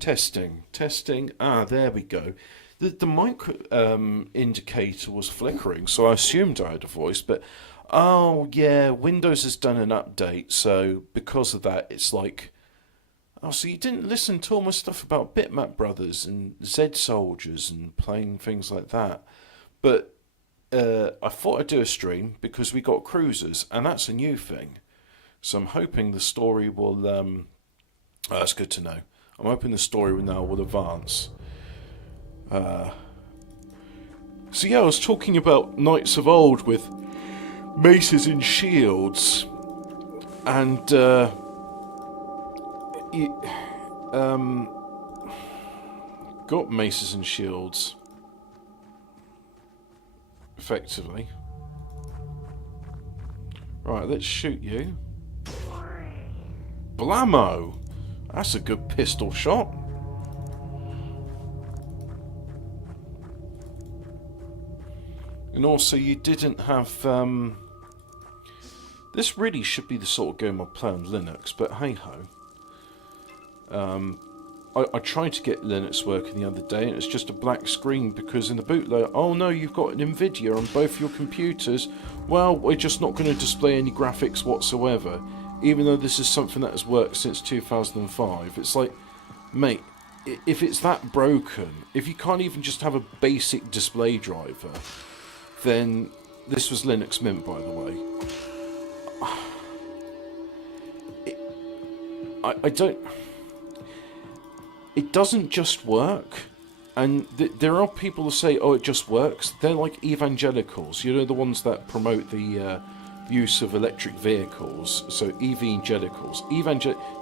Testing. Ah, there we go. The mic indicator was flickering, so I assumed I had a voice, but oh yeah, Windows has done an update, so because of that, it's like, oh, so you didn't listen to all my stuff about Bitmap Brothers and Z Soldiers and playing things like that. But I thought I'd do a stream because we got cruisers, and that's a new thing. So I'm hoping the story will. Oh, that's good to know. I'm hoping the story now will advance. So yeah, I was talking about knights of old with maces and shields, and got maces and shields effectively. Right, let's shoot you. Blammo! That's a good pistol shot. And also, you didn't have. This really should be the sort of game I play on Linux, but hey ho. I tried to get Linux working the other day, and it's just a black screen because in the bootloader, oh no, you've got an Nvidia on both your computers. Well, we're just not going to display any graphics whatsoever, even though this is something that has worked since 2005. It's like, mate, if it's that broken, if you can't even just have a basic display driver, then this was Linux Mint, by the way. I don't. It doesn't just work, and there are people who say, "Oh, it just works." They're like evangelicals, you know, the ones that promote the use of electric vehicles. So evangelicals,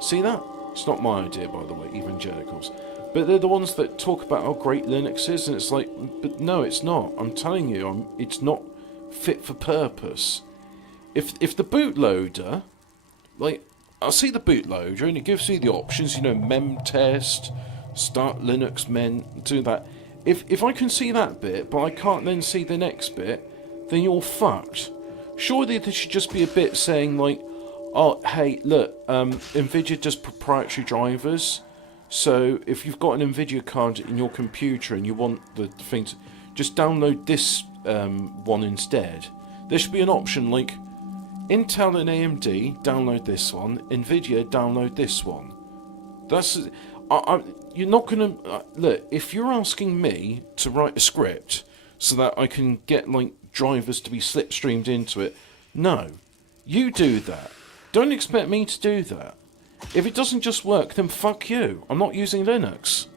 See that? It's not my idea, by the way. Evangelicals, but they're the ones that talk about how great Linux is, and it's like, but no, it's not. I'm telling you, it's not fit for purpose. If the bootloader, like. I see the bootloader and it gives me the options, you know, mem test, start Linux men, do that. If I can see that bit, but I can't then see the next bit, then you're fucked. Surely there should just be a bit saying like, oh, hey, look, Nvidia does proprietary drivers, so if you've got an Nvidia card in your computer and you want the thing to, just download this one instead. There should be an option like, Intel and AMD, download this one. Nvidia, download this one. That's... you're not going to... look, if you're asking me to write a script so that I can get, like, drivers to be slipstreamed into it, no. You do that. Don't expect me to do that. If it doesn't just work, then fuck you. I'm not using Linux.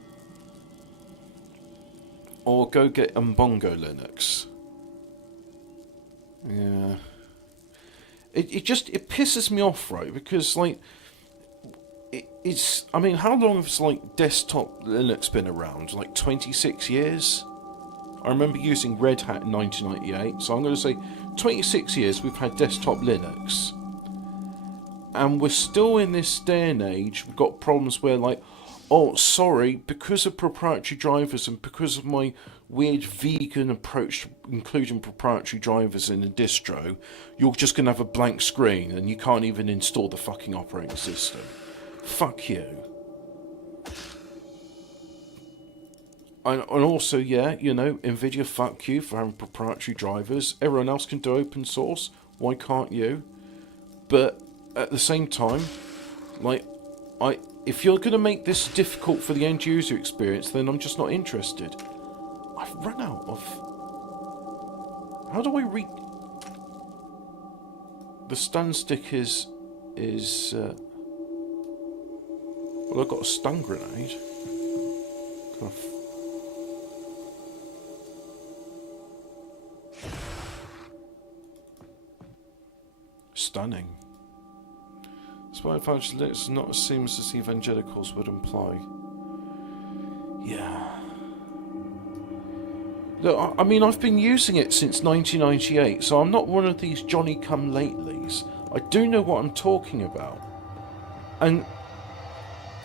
Or go get Umbongo Linux. Yeah... It pisses me off, right? Because, like, it's. I mean, how long has like desktop Linux been around? Like 26 years. I remember using Red Hat in 1998, so I'm going to say 26 years we've had desktop Linux. And we're still in this day and age, we've got problems where, like, oh, sorry, because of proprietary drivers and because of my weird vegan approach to including proprietary drivers in a distro, you're just going to have a blank screen and you can't even install the fucking operating system. Fuck you. And also, yeah, you know, Nvidia, fuck you for having proprietary drivers. Everyone else can do open source. Why can't you? But at the same time, like, if you're going to make this difficult for the end user experience, then I'm just not interested. I've run out of... How do I read... The stun stick is... Well, I've got a stun grenade. Kind of... Stunning. Despite the fact that it's not as seamless as evangelicals would imply. Yeah. Look, I mean, I've been using it since 1998, so I'm not one of these Johnny-come-latelys. I do know what I'm talking about. And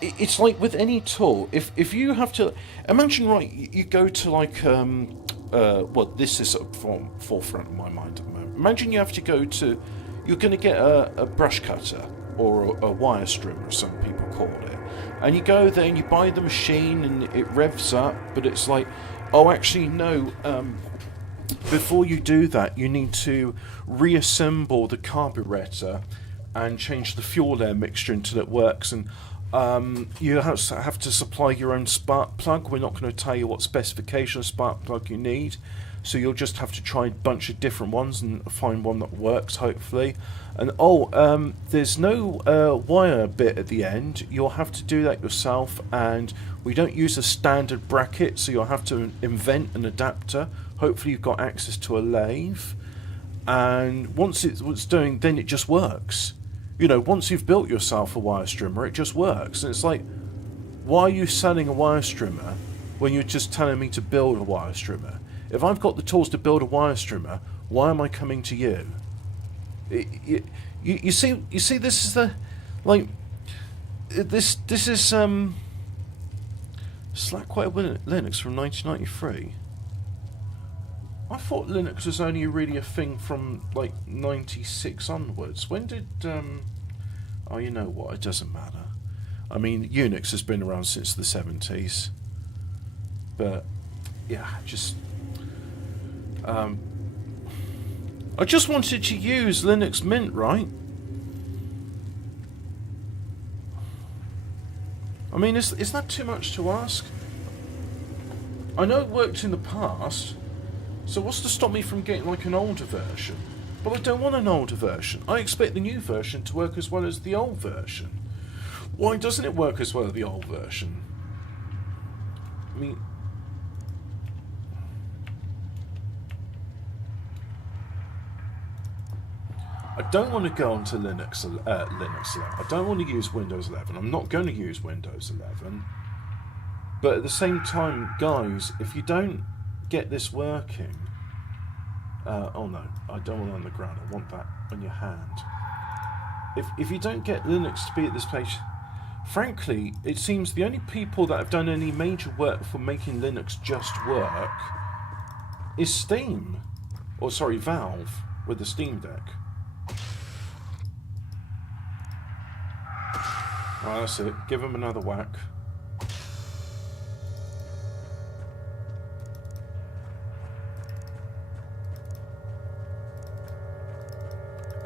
it's like with any tool, if you have to... Imagine, right, you go to like... well, this is at the forefront of my mind at the moment. Imagine you have to go to... You're going to get a brush cutter, or a wire strimmer, as some people call it. And you go there and you buy the machine and it revs up, but it's like, oh, actually, no, before you do that, you need to reassemble the carburetor and change the fuel air mixture until it works. And you have to supply your own spark plug. We're not going to tell you what specification of spark plug you need. So you'll just have to try a bunch of different ones and find one that works, hopefully. And there's no wire bit at the end. You'll have to do that yourself, and we don't use a standard bracket, so you'll have to invent an adapter. Hopefully you've got access to a lathe. And once it's doing, then it just works. You know, once you've built yourself a wire strimmer, it just works. And it's like, why are you selling a wire strimmer when you're just telling me to build a wire strimmer? If I've got the tools to build a wire strimmer, why am I coming to you? You see, this is the, like, this is Slackware Linux from 1993. I thought Linux was only really a thing from like 96 onwards. When did oh, you know what? It doesn't matter. I mean, Unix has been around since the 70s, but yeah, just. I just wanted to use Linux Mint, right? I mean, is that too much to ask? I know it worked in the past, so what's to stop me from getting like an older version? But I don't want an older version. I expect the new version to work as well as the old version. Why doesn't it work as well as the old version? I mean... I don't want to go onto Linux 11. I don't want to use Windows 11. I'm not going to use Windows 11. But at the same time, guys, if you don't get this working... oh no, I don't want it on the ground. I want that on your hand. If you don't get Linux to be at this page... Frankly, it seems the only people that have done any major work for making Linux just work is Steam. Or sorry, Valve, with the Steam Deck. Right, that's it. Give him another whack.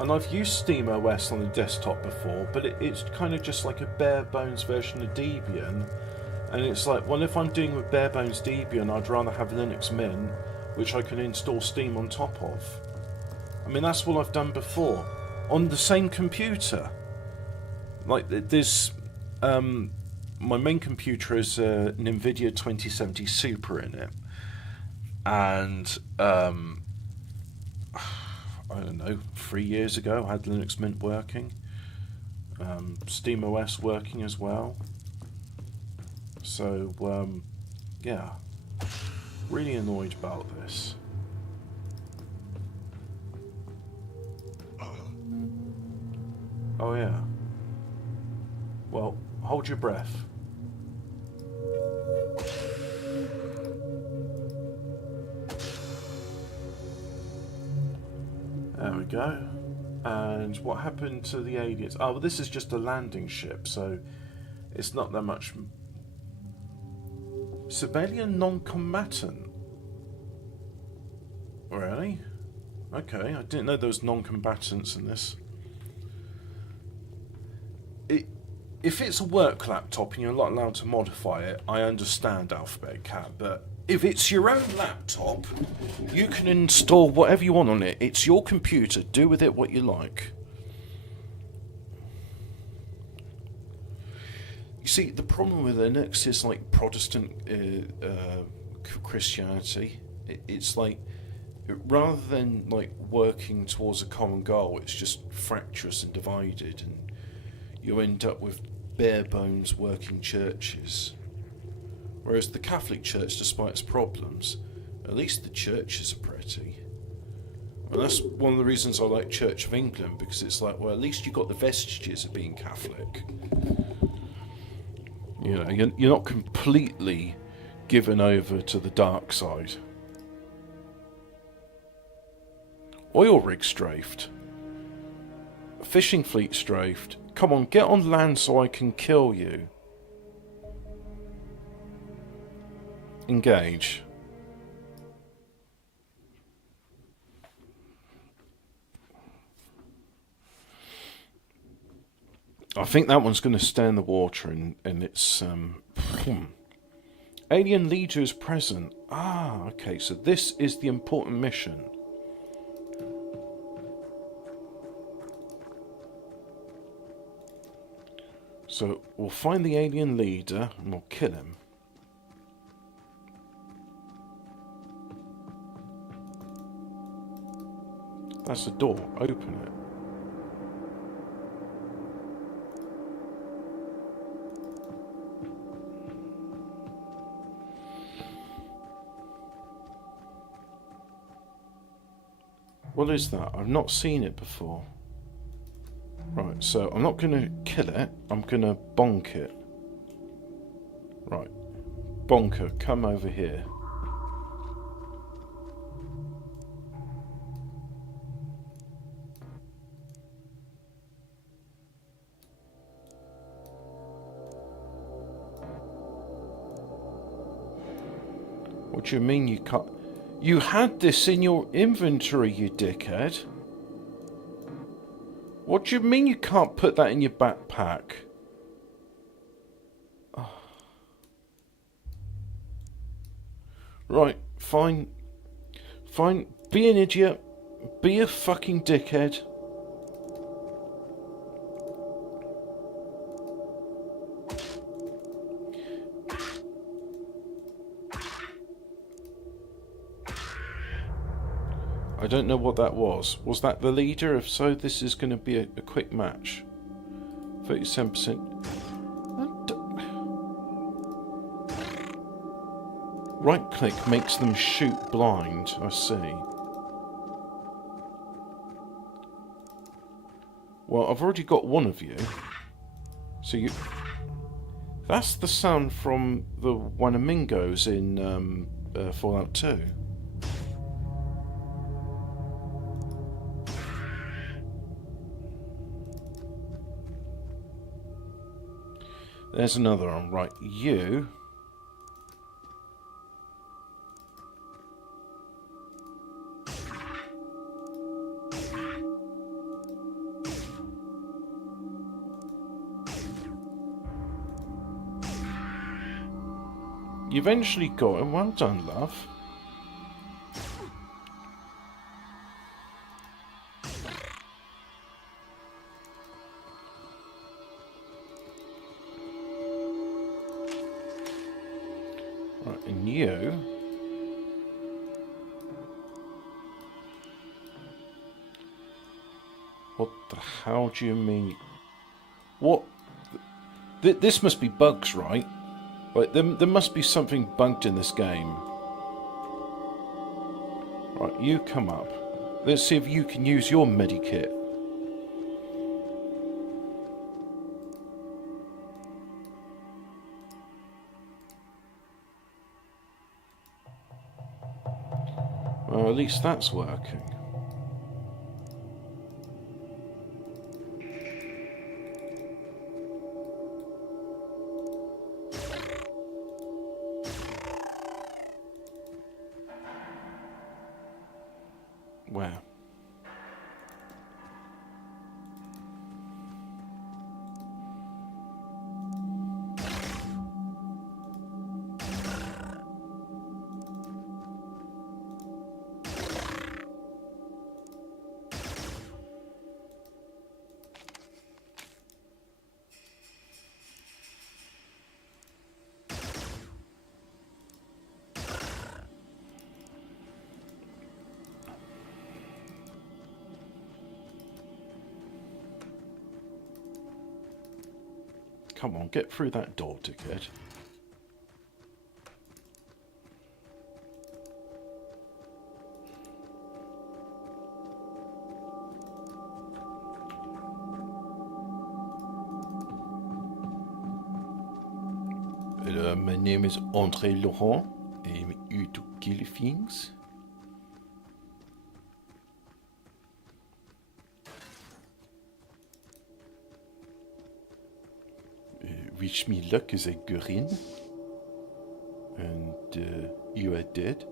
And I've used Steam OS on the desktop before, but it's kind of just like a bare bones version of Debian. And it's like, well, if I'm doing with bare bones Debian, I'd rather have Linux Mint, which I can install Steam on top of. I mean, that's what I've done before on the same computer. Like, there's my main computer has an Nvidia 2070 Super in it, and I don't know, 3 years ago I had Linux Mint working, SteamOS working as well. So, yeah, really annoyed about this. Oh yeah. Well, hold your breath. There we go. And what happened to the aliens? Oh, well, this is just a landing ship, so it's not that much. Civilian non-combatant? Really? Okay, I didn't know there was non-combatants in this. If it's a work laptop and you're not allowed to modify it, I understand, Alphabet Cat, but if it's your own laptop, you can install whatever you want on it. It's your computer. Do with it what you like. You see, the problem with Linux is like Protestant Christianity. It's like, rather than like working towards a common goal, it's just fractious and divided, and you end up with bare bones working churches. Whereas the Catholic Church, despite its problems, at least the churches are pretty. And that's one of the reasons I like Church of England, because it's like, well, at least you've got the vestiges of being Catholic. You know, you're not completely given over to the dark side. Oil rig strafed. Fishing fleet strafed. Come on, get on land so I can kill you. Engage. I think that one's going to stay in the water, and it's alien leader is present. Ah, okay, so this is the important mission. So we'll find the alien leader and we'll kill him. That's the door. Open it. What is that? I've not seen it before. Right, so I'm not going to kill it. I'm going to bonk it. Right. Bonker, come over here. What do you mean you can't? You had this in your inventory, you dickhead. What do you mean you can't put that in your backpack? Oh. Right, fine. Fine, be an idiot. Be a fucking dickhead. I don't know what that was. Was that the leader? If so, this is going to be a quick match. 37%. Right click makes them shoot blind, I see. Well, I've already got one of you. So you... That's the sound from the Wanamingos in Fallout 2. There's another one. Right, you... You eventually got him. Well done, love. Right, and you... What the hell do you mean? What? This must be bugs, right? Like, there must be something bugged in this game. Right, you come up. Let's see if you can use your medikit. Well, at least that's working. Where? Come on, get through that door, dickhead. My name is André Laurent. I'm here to kill things. Wish me luck as I go in. And you are dead.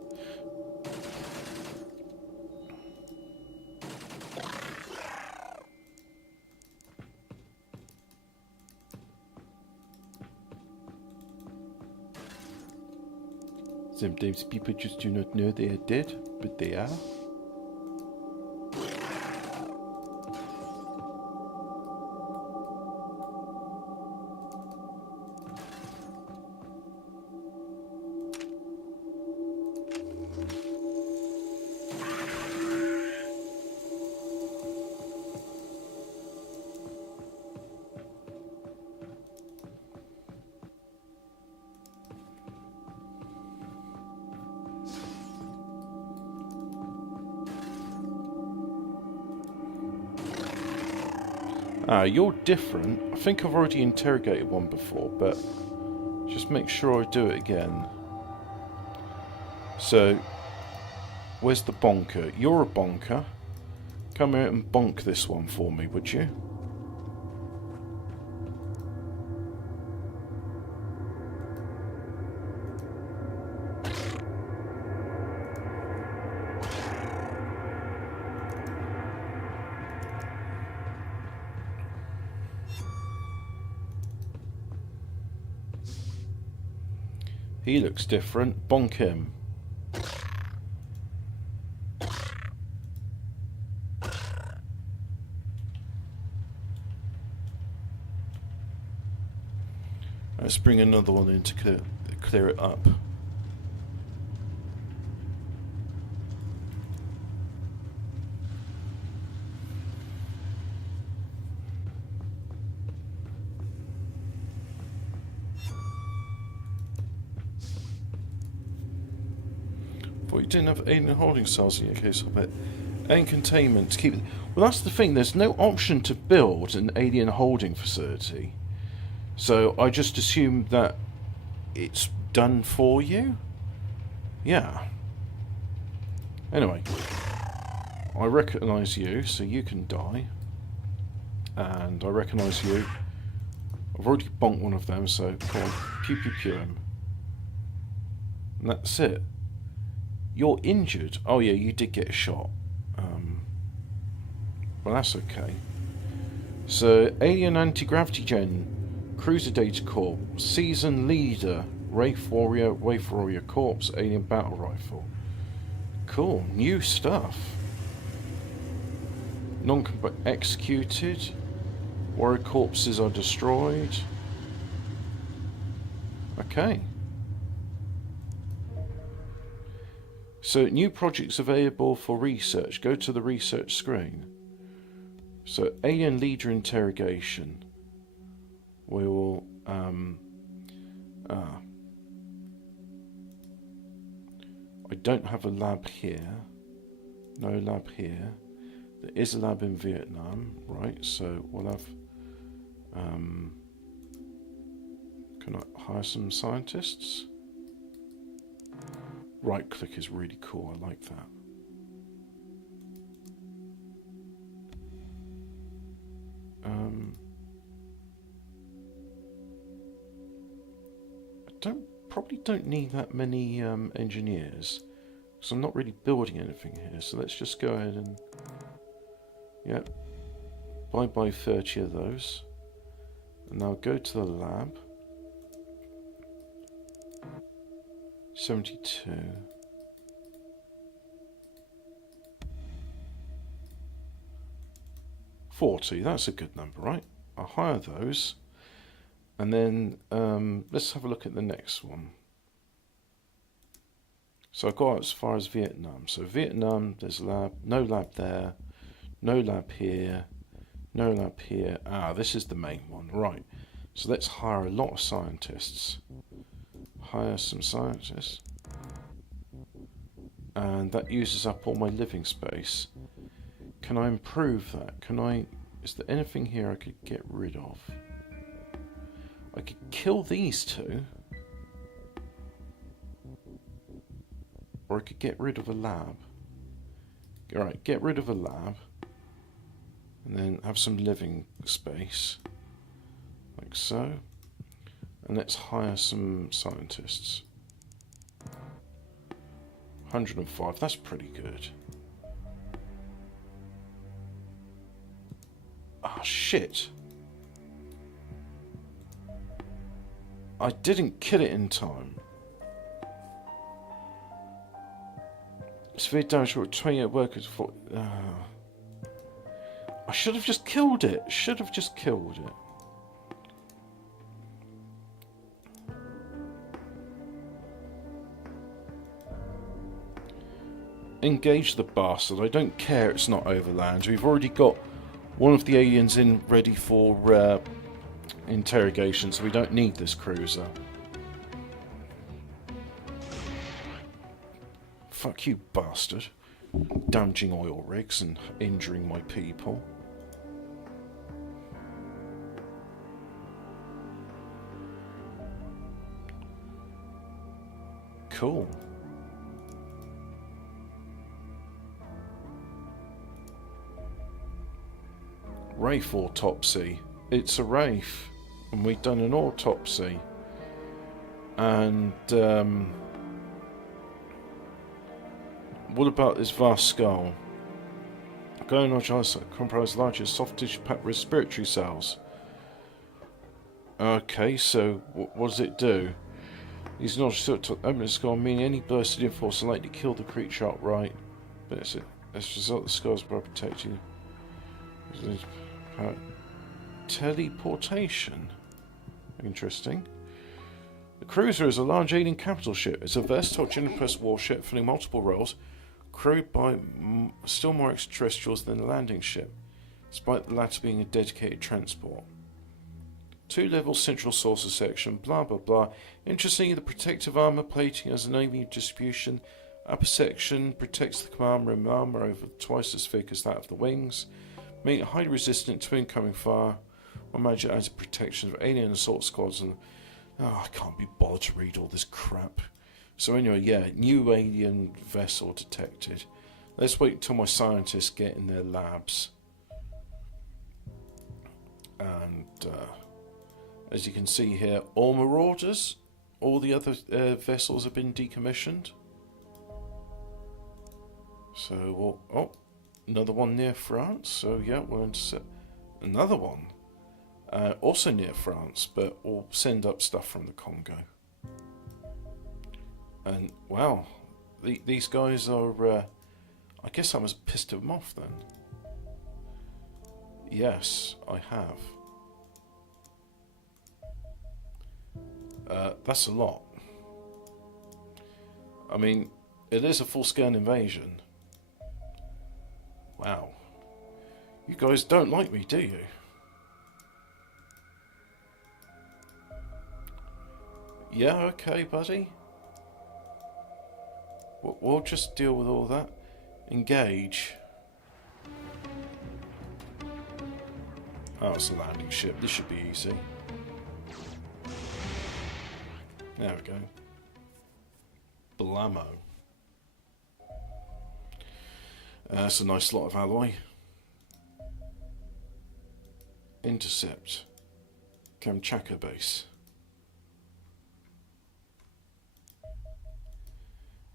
Sometimes people just do not know they are dead, but they are. Ah, you're different. I think I've already interrogated one before, but just make sure I do it again. So, where's the bonker? You're a bonker. Come out and bonk this one for me, would you? He looks different. Bonk him. Let's bring another one in to clear it up. Thought you didn't have alien holding cells in your case, I bet. Alien containment to keep it. Well, that's the thing. There's no option to build an alien holding facility. So I just assume that it's done for you? Yeah. Anyway. I recognise you, so you can die. And I recognise you. I've already bonked one of them, so come on. Pew pew pew him. And that's it. You're injured. Oh yeah, you did get a shot. Well, that's okay. So, Alien Anti-Gravity Gen, Cruiser Data Corp, Season Leader, Wraith Warrior Corps, Alien Battle Rifle. Cool, new stuff. Non-combat executed. Warrior corpses are destroyed. Okay. So, new projects available for research. Go to the research screen. So, Alien Leader Interrogation. we will... I don't have a lab here. No lab here. There is a lab in Vietnam, right? So we'll have... can I hire some scientists? Right click is really cool, I like that. Probably don't need that many engineers, because I'm not really building anything here. So let's just go ahead and, yep, buy 30 of those, and now go to the lab. 72. $40, that's a good number, right? I'll hire those. And then let's have a look at the next one. So I got as far as Vietnam. So Vietnam, there's a lab, no lab there, no lab here, no lab here. Ah, this is the main one, right. So let's hire a lot of scientists. Hire some scientists. And that uses up all my living space. Can I improve that? Can I... Is there anything here I could get rid of? I could kill these two. Or I could get rid of a lab. Alright, get rid of a lab. And then have some living space. Like so. And let's hire some scientists. 105, that's pretty good. Ah, shit. I didn't kill it in time. Severe damage for 28 workers for... I should have just killed it. Should have just killed it. Engage the bastard. I don't care it's not overland. We've already got one of the aliens in ready for interrogation, so we don't need this cruiser. Fuck you, bastard. Damaging oil rigs and injuring my people. Cool. Wraith autopsy. It's a Wraith. And we've done an autopsy. And what about this vast skull? Xenonauts comprise largest soft tissue packed respiratory cells. Okay, so what does it do? These not to open the skull, meaning any burst of force will likely kill the creature outright. But as a result, the skull is well protected. Teleportation. Interesting. The cruiser is a large alien capital ship. It's a versatile Juniper's warship filling multiple roles, crewed by still more extraterrestrials than the landing ship, despite the latter being a dedicated transport. 2-level central sources section, blah blah blah. Interestingly, the protective armor plating has an alien distribution. Upper section protects the command room armor over twice as thick as that of the wings, making it highly resistant to incoming fire. I imagine it has protection of alien assault squads and... Oh, I can't be bothered to read all this crap. So anyway, yeah, new alien vessel detected. Let's wait until my scientists get in their labs. And as you can see here, all marauders, all the other vessels have been decommissioned. So, oh, another one near France. So yeah, we're going to set another one. Also near France, but we'll send up stuff from the Congo. And wow, these guys are... I guess I must pissed them off then. Yes, I have. That's a lot. I mean, it is a full-scale invasion. Wow. You guys don't like me, do you? Yeah, okay, buddy. We'll just deal with all that. Engage. Oh, it's a landing ship. This should be easy. There we go. Blammo. That's a nice lot of alloy. Intercept. Kamchatka base.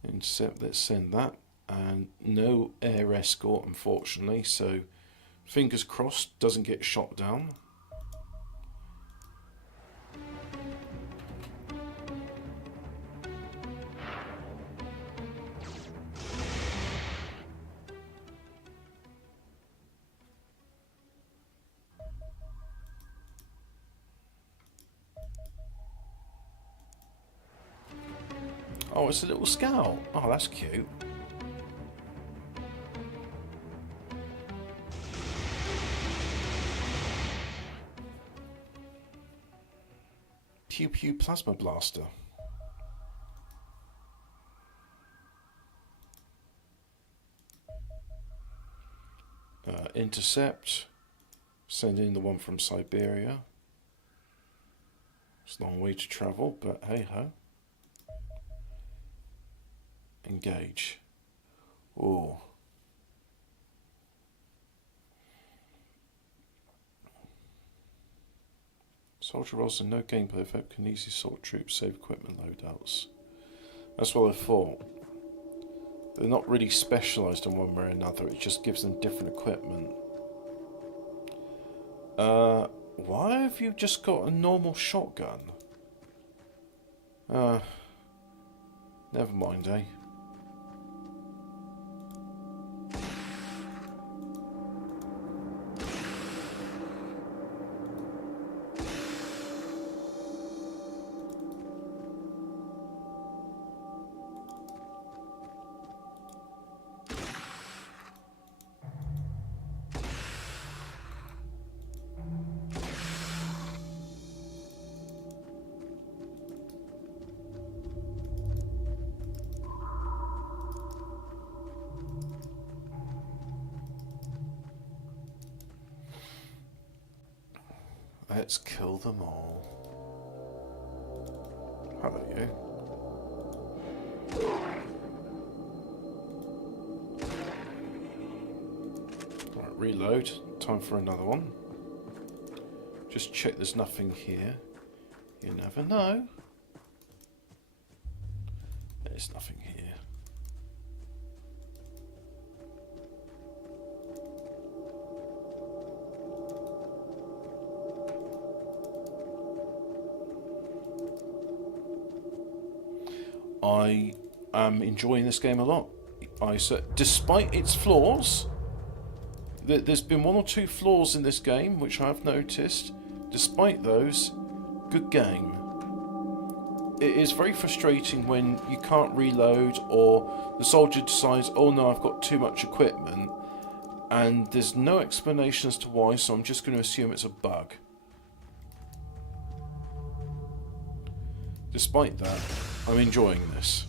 Intercept, let's send that. And no air escort, unfortunately, so fingers crossed doesn't get shot down. Oh, it's a little scout. Oh, that's cute. Pew Pew Plasma Blaster. Intercept. Send in the one from Siberia. It's a long way to travel, but hey ho. Engage. Oh. Soldier roles and no gameplay effect can easily sort troops, save equipment loadouts. That's what I thought. They're not really specialised in one way or another, it just gives them different equipment. Why have you just got a normal shotgun? Never mind, eh? Let's kill them all. Hello, you. Right, reload. Time for another one. Just check there's nothing here. You never know. There's nothing here. I am enjoying this game a lot. Despite its flaws, there's been one or two flaws in this game which I've noticed. Despite those, good game. It is very frustrating when you can't reload or the soldier decides, oh no, I've got too much equipment, and there's no explanation as to why, so I'm just going to assume it's a bug. Despite that, I'm enjoying this.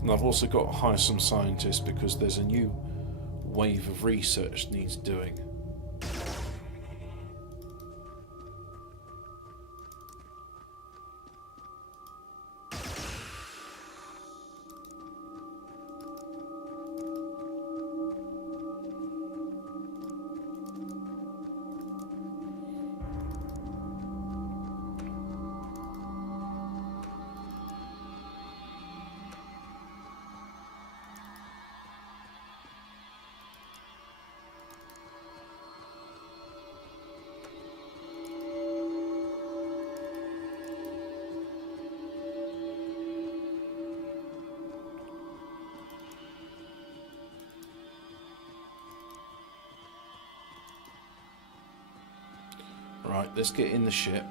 And I've also got to hire some scientists because there's a new wave of research needs doing. Right, let's get in the ship.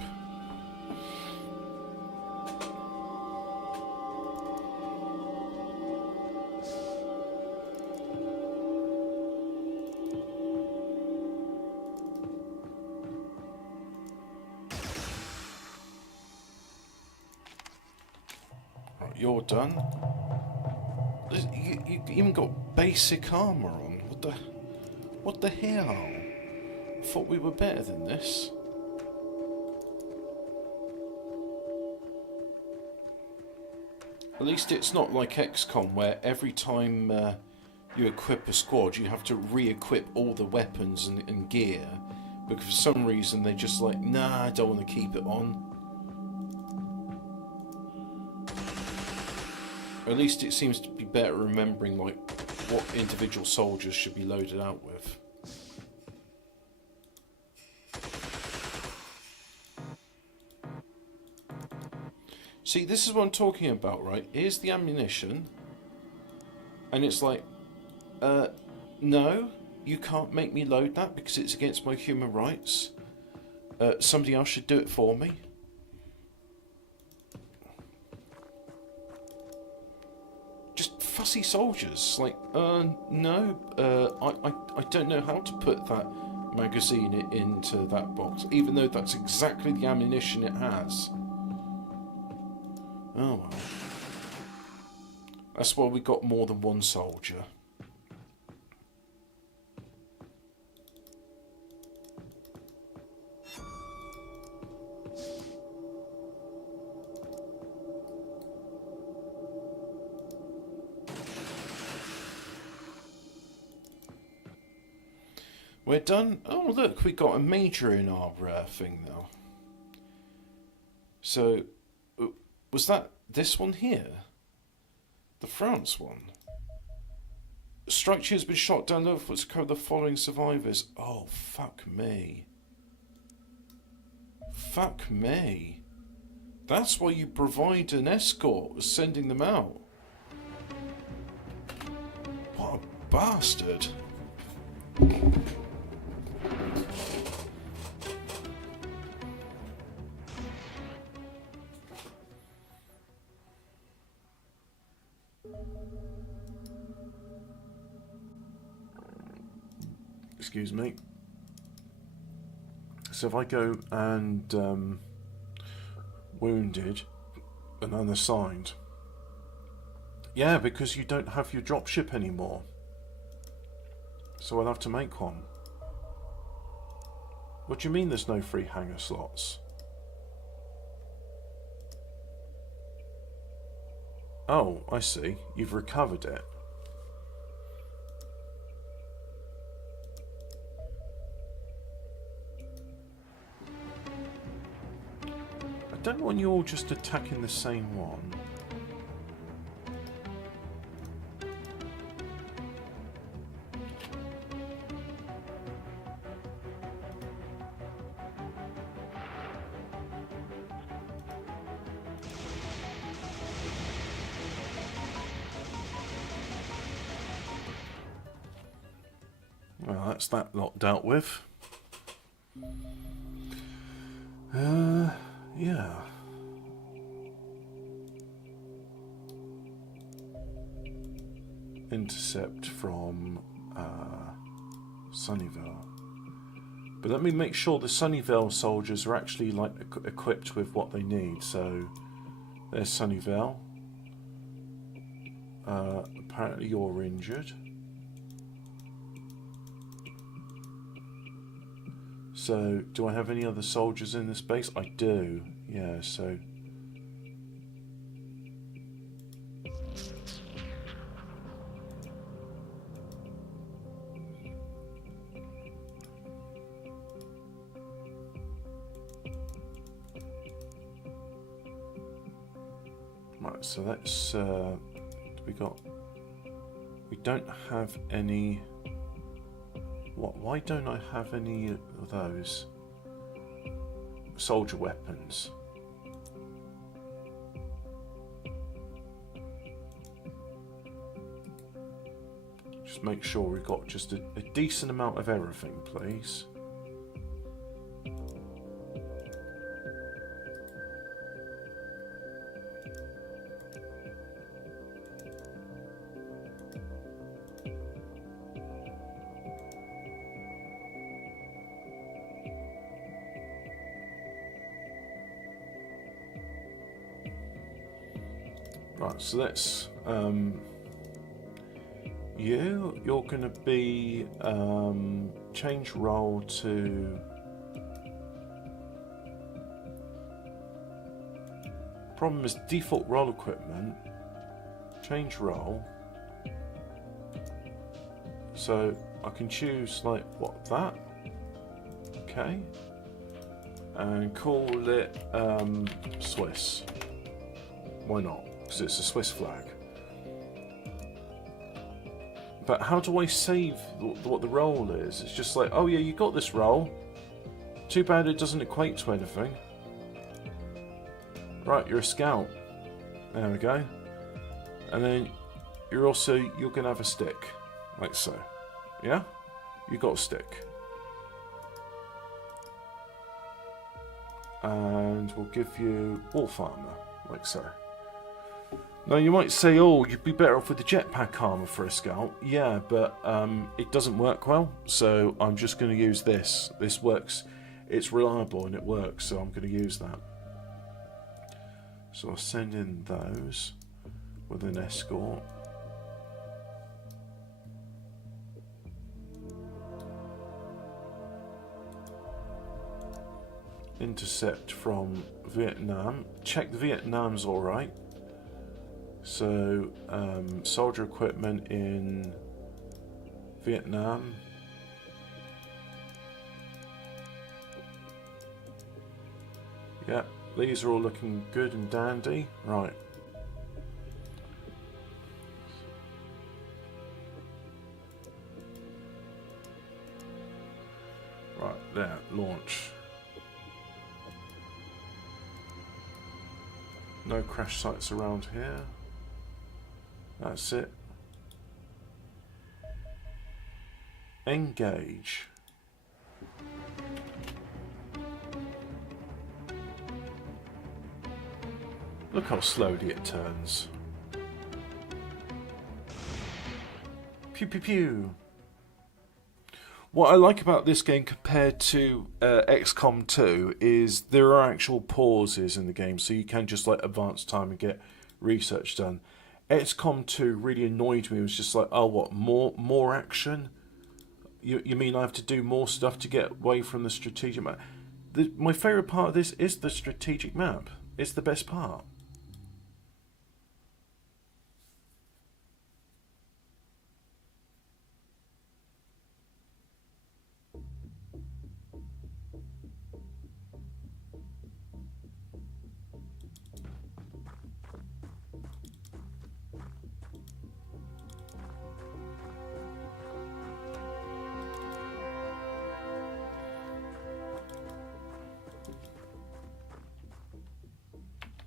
you're done. You even got basic armour on. What the hell? I thought we were better than this. At least it's not like XCOM, where every time you equip a squad, you have to re-equip all the weapons and gear, because for some reason they just like, nah, I don't want to keep it on. Or at least it seems to be better remembering like what individual soldiers should be loaded out with. See, this is what I'm talking about, right? Here's the ammunition. And it's like, no, you can't make me load that because it's against my human rights. Somebody else should do it for me. Just fussy soldiers. Like, no, I don't know how to put that magazine into that box, even though that's exactly the ammunition it has. Oh well. That's why we got more than one soldier. We're done. Oh look, we got a major in our thing now. So, was that this one here? The France one? The structure has been shot down low to cover the following survivors. Oh, fuck me. Fuck me. That's why you provide an escort, sending them out. What a bastard. Excuse me. So if I go and wounded and unassigned, yeah, because you don't have your dropship anymore, so I'll have to make one. What do you mean there's no free hangar slots? Oh, I see. You've recovered it. I don't want you all just attacking the same one. Well, that's that lot dealt with. Yeah. Intercept from Sunnyvale. But let me make sure the Sunnyvale soldiers are actually like equipped with what they need. So there's Sunnyvale. Apparently you're injured. So, do I have any other soldiers in this base? I do, yeah, so... Right, so that's... we got... We don't have any... Why don't I have any of those soldier weapons? Just make sure we've got just a decent amount of everything, please. Right, so let's you're gonna be change role to problem is default role equipment, change role, so I can choose like what that, okay, and call it Swiss, why not, because it's a Swiss flag. But how do I save what the role is? It's just like, oh yeah, you got this role. Too bad it doesn't equate to anything. Right, you're a scout. There we go. And then you're gonna have a stick, like so. Yeah? You got a stick. And we'll give you wolf armor, like so. Now you might say, oh, you'd be better off with the jetpack armor for a scout. Yeah, but it doesn't work well, so I'm just going to use this. This works, it's reliable and it works, so I'm going to use that. So I'll send in those with an escort. Intercept from Vietnam. Check the Vietnam's alright. So, soldier equipment in Vietnam. Yeah, these are all looking good and dandy. Right. Right, there, launch. No crash sites around here. That's it. Engage. Look how slowly it turns. Pew pew pew. What I like about this game compared to XCOM 2 is there are actual pauses in the game, so you can just like advance time and get research done. XCOM 2 really annoyed me. It was just like, oh, what, more action? You mean I have to do more stuff to get away from the strategic map? My favourite part of this is the strategic map. It's the best part.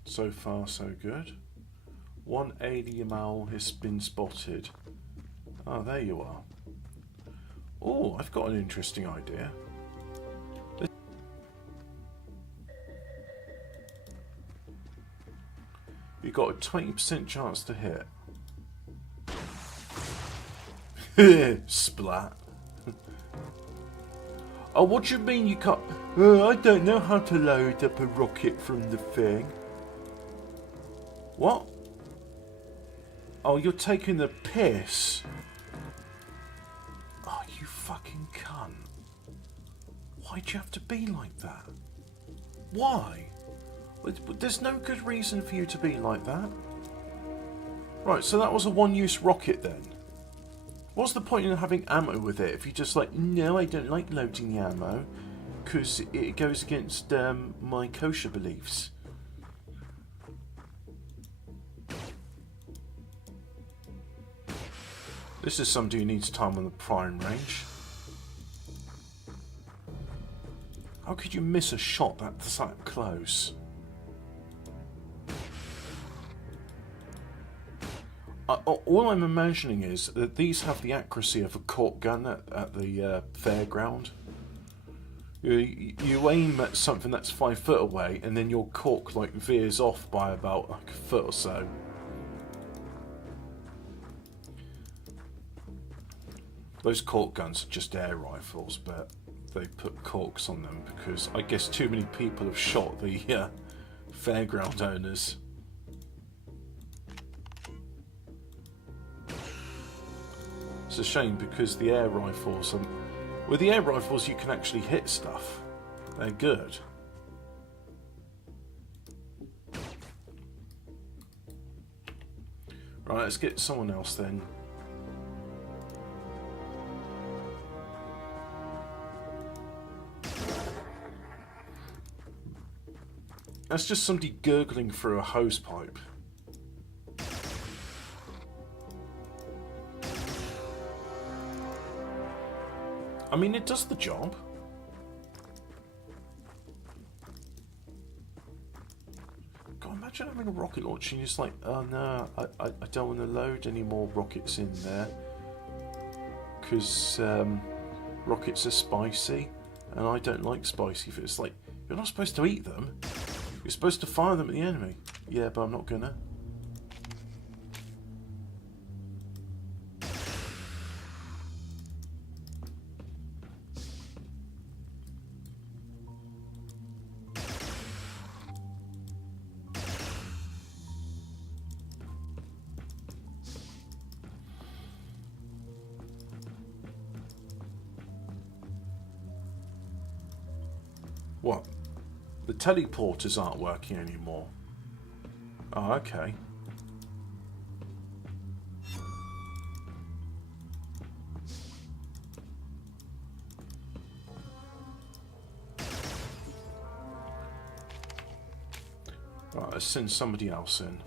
So far, so good. One alien has been spotted. Oh, there you are. Oh, I've got an interesting idea. You've got a 20% chance to hit. Splat. Oh, what do you mean you can't? I don't know how to load up a rocket from the thing. What? Oh, you're taking the piss. Oh, you fucking cunt. Why'd you have to be like that? Why? There's no good reason for you to be like that. Right, so that was a one-use rocket then. What's the point in having ammo with it if you just like, no, I don't like loading the ammo because it goes against my kosher beliefs. This is somebody who needs time on the firing range. How could you miss a shot that's that close? All I'm imagining is that these have the accuracy of a cork gun at the fairground. You aim at something that's 5 foot away, and then your cork like veers off by about like a foot or so. Those cork guns are just air rifles, but they put corks on them because I guess too many people have shot the fairground owners. It's a shame because the air rifles, with the air rifles you can actually hit stuff. They're good. Right, let's get someone else then. That's just somebody gurgling through a hose pipe. I mean, it does the job. God, imagine having a rocket launcher and you're just like, oh no, I don't want to load any more rockets in there. Because rockets are spicy, and I don't like spicy food. It's like, you're not supposed to eat them. You're supposed to fire them at the enemy. Yeah, but I'm not gonna. What? The teleporters aren't working anymore. Oh, okay. Right, let's send somebody else in.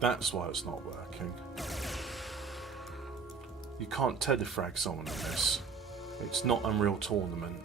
That's why it's not working. You can't telefrag someone in this. It's not Unreal Tournament.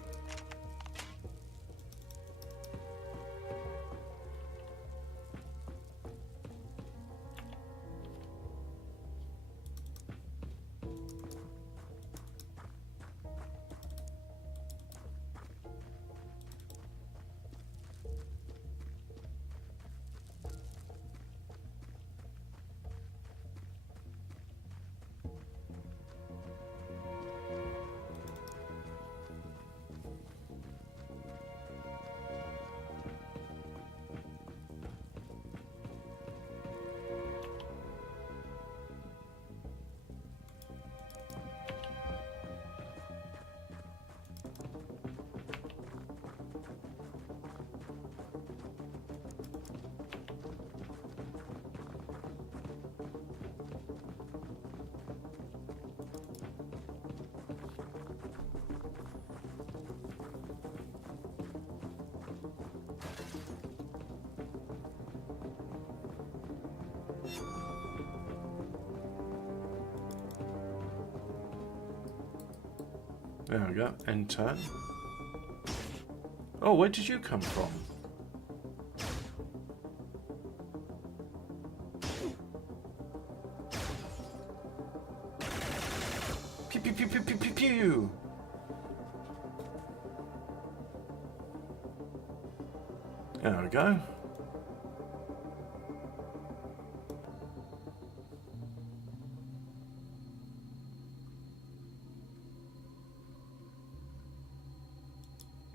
There we go, end turn. Oh, where did you come from? Pew pew pew pew pew pew pew! There we go.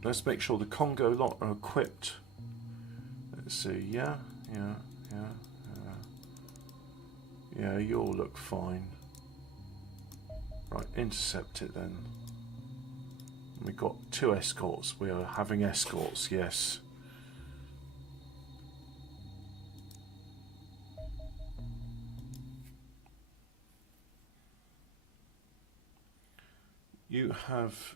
Let's make sure the Congo lot are equipped. Let's see, yeah, you all look fine. Right, intercept it then. We've got 2 escorts. We are having escorts, yes. You have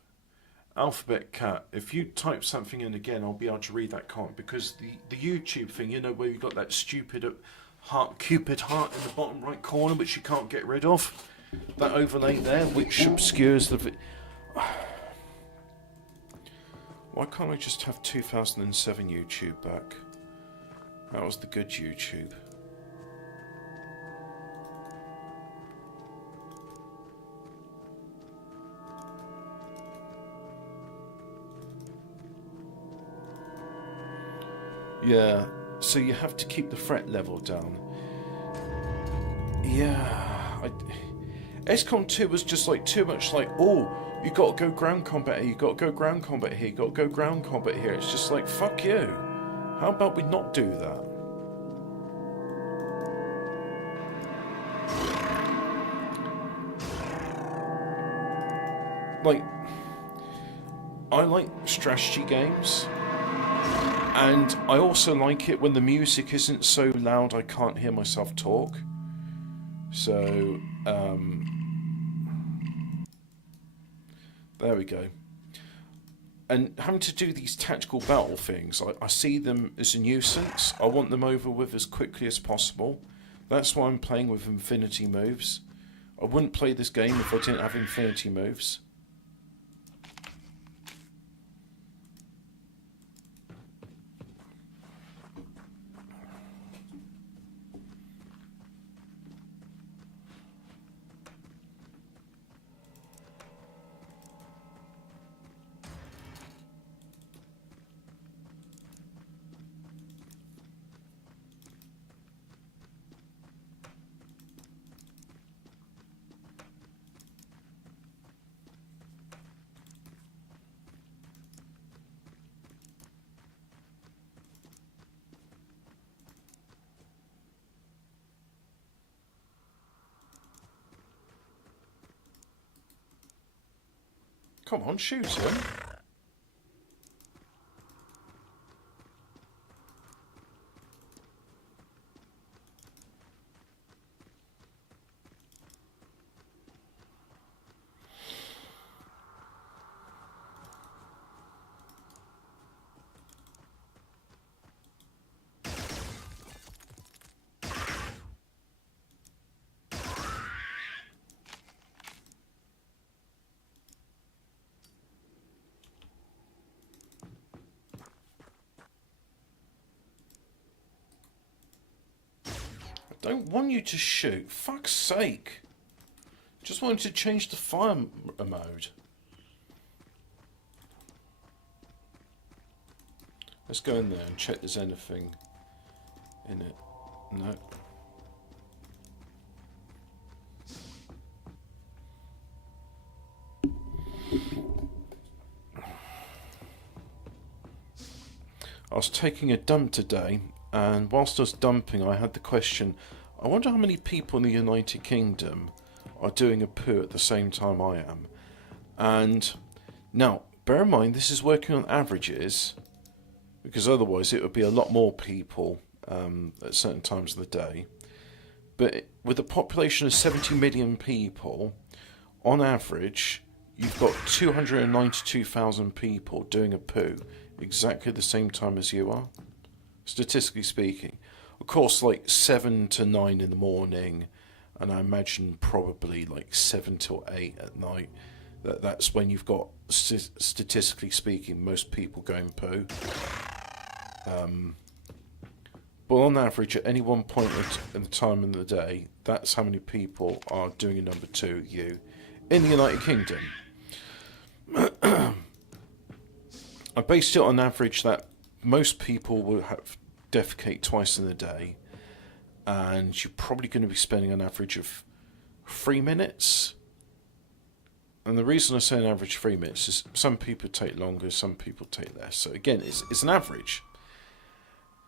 Alphabet Cat. If you type something in again, I'll be able to read that comment, because the YouTube thing, you know, where you've got that stupid heart, Cupid heart in the bottom right corner, which you can't get rid of, that overlay there, which obscures the Why can't I just have 2007 YouTube back? That was the good YouTube. Yeah, so you have to keep the threat level down. Yeah, XCOM 2 was just like too much like, oh, you got to go ground combat here, you got to go ground combat here, you got to go ground combat here. It's just like, fuck you. How about we not do that? Like, I like strategy games, and I also like it when the music isn't so loud I can't hear myself talk. So, there we go. And having to do these tactical battle things, I see them as a nuisance. I want them over with as quickly as possible. That's why I'm playing with infinity moves. I wouldn't play this game if I didn't have infinity moves. Come on, shoot him. Don't want you to shoot. Fuck's sake. Just wanted to change the fire mode. Let's go in there and check there's anything in it. No. I was taking a dump today, and whilst I was dumping I had the question, I wonder how many people in the United Kingdom are doing a poo at the same time I am. And now, bear in mind this is working on averages, because otherwise it would be a lot more people at certain times of the day. But with a population of 70 million people, on average, you've got 292,000 people doing a poo exactly the same time as you are, statistically speaking. Of course, like 7 to 9 in the morning, and I imagine probably like 7 till 8 at night. That's when you've got, statistically speaking, most people going poo. But on average, at any one point in the time in the day, that's how many people are doing a number 2 you in the United Kingdom. I based it on average that most people will have defecate twice in a day, and you're probably going to be spending an average of 3 minutes. And the reason I say an average 3 minutes is some people take longer, some people take less. So again, it's an average.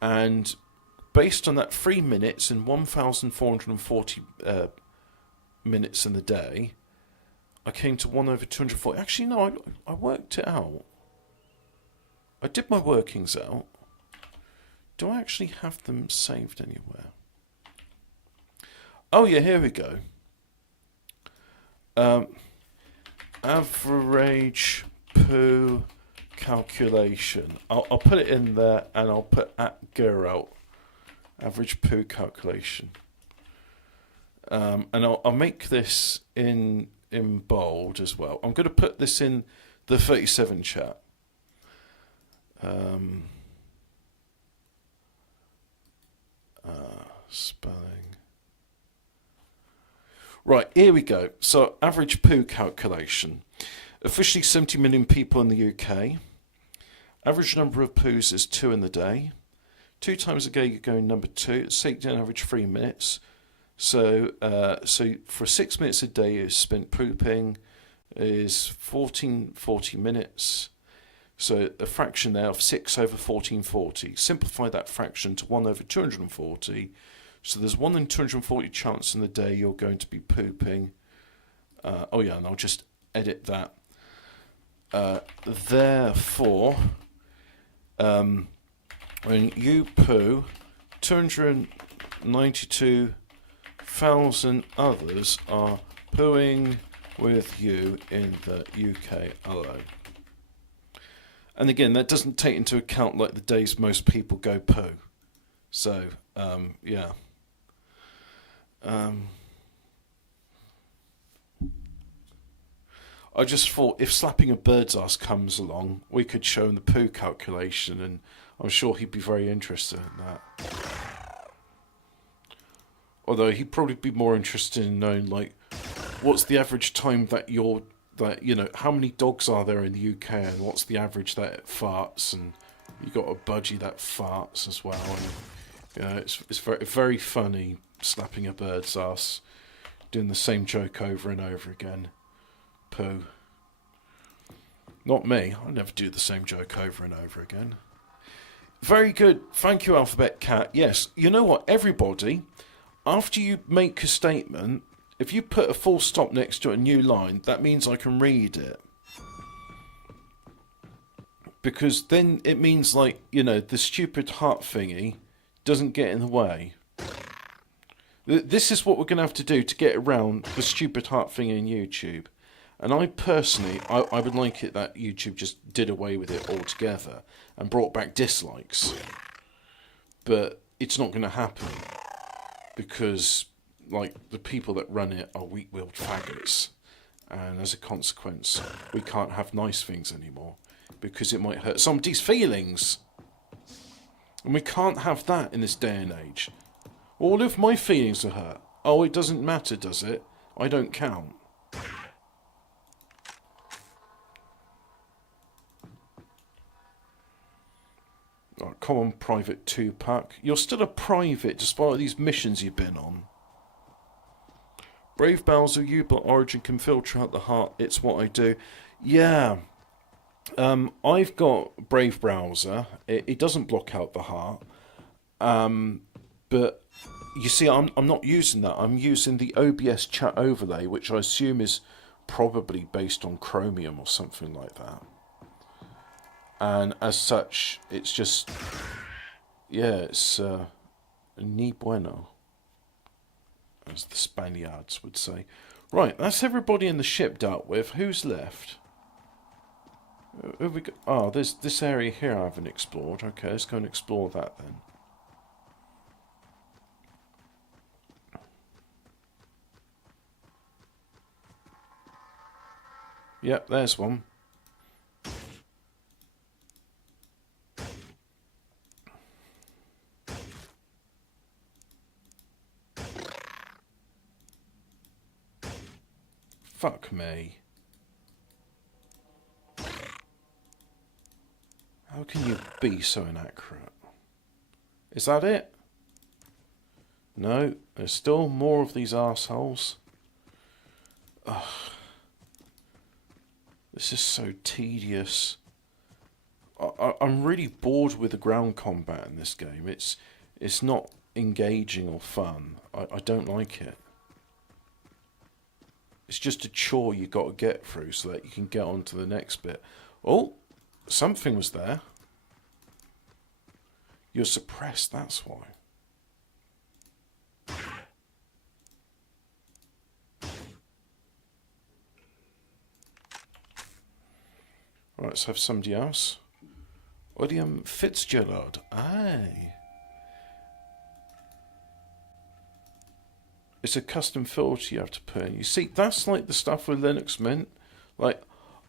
And based on that 3 minutes and 1,440 minutes in the day, I came to 1 over 240. Actually, no, I worked it out. I did my workings out. Do I actually have them saved anywhere? Oh yeah, here we go. Average poo calculation. I'll put it in there, and I'll put at Geralt. Average poo calculation. And I'll make this in bold as well. I'm going to put this in the 37 chat. Spelling. Right, here we go. So, average poo calculation. Officially 70 million people in the UK. Average number of poos is 2 in the day. 2 times a day you're going number 2. It's taking on average 3 minutes. So for 6 minutes a day is spent pooping is 1440 minutes. So a fraction there of 6 over 1440. Simplify that fraction to 1 over 240. So there's 1 in 240 chance in the day you're going to be pooping. Oh yeah, and I'll just edit that. Therefore, when you poo, 292,000 others are pooing with you in the UK alone. And again, that doesn't take into account like the days most people go poo. So, yeah. I just thought if slapping a bird's ass comes along, we could show him the poo calculation, and I'm sure he'd be very interested in that. Although he'd probably be more interested in knowing, like, what's the average time that you know, how many dogs are there in the UK, and what's the average that it farts, and you got a budgie that farts as well. And, you know, it's very, very funny slapping a bird's ass, doing the same joke over and over again. Poo. Not me. I never do the same joke over and over again. Very good. Thank you, Alphabet Cat. Yes, you know what, everybody, after you make a statement, if you put a full stop next to a new line, that means I can read it. Because then it means, like, you know, the stupid heart thingy doesn't get in the way. This is what we're going to have to do to get around the stupid heart thingy in YouTube. And I personally, I would like it that YouTube just did away with it altogether and brought back dislikes. But it's not going to happen. Because, like, the people that run it are weak-willed faggots. And as a consequence, we can't have nice things anymore. Because it might hurt somebody's feelings. And we can't have that in this day and age. All of my feelings are hurt. Oh, it doesn't matter, does it? I don't count. Oh, come on, Private Tupac. You're still a private despite these missions you've been on. Brave Bowser, U-Bot Origin can filter out the heart. It's what I do. Yeah. I've got Brave Browser. It doesn't block out the heart. But you see, I'm not using that. I'm using the OBS chat overlay, which I assume is probably based on Chromium or something like that. And as such, it's just, yeah, it's ni bueno, as the Spaniards would say. Right, that's everybody in the ship dealt with. Who's left? Who have we got? Oh, there's this area here I haven't explored. Okay, let's go and explore that then. Yep, there's one. Fuck me. How can you be so inaccurate? Is that it? No, there's still more of these arseholes. Ugh. This is so tedious. I'm really bored with the ground combat in this game. It's not engaging or fun. I don't like it. It's just a chore you got to get through so that you can get on to the next bit. Oh, something was there. You're suppressed, that's why. Right, let's have somebody else. William Fitzgerald. Aye. It's a custom filter you have to put in. You see, that's like the stuff with Linux Mint. Like,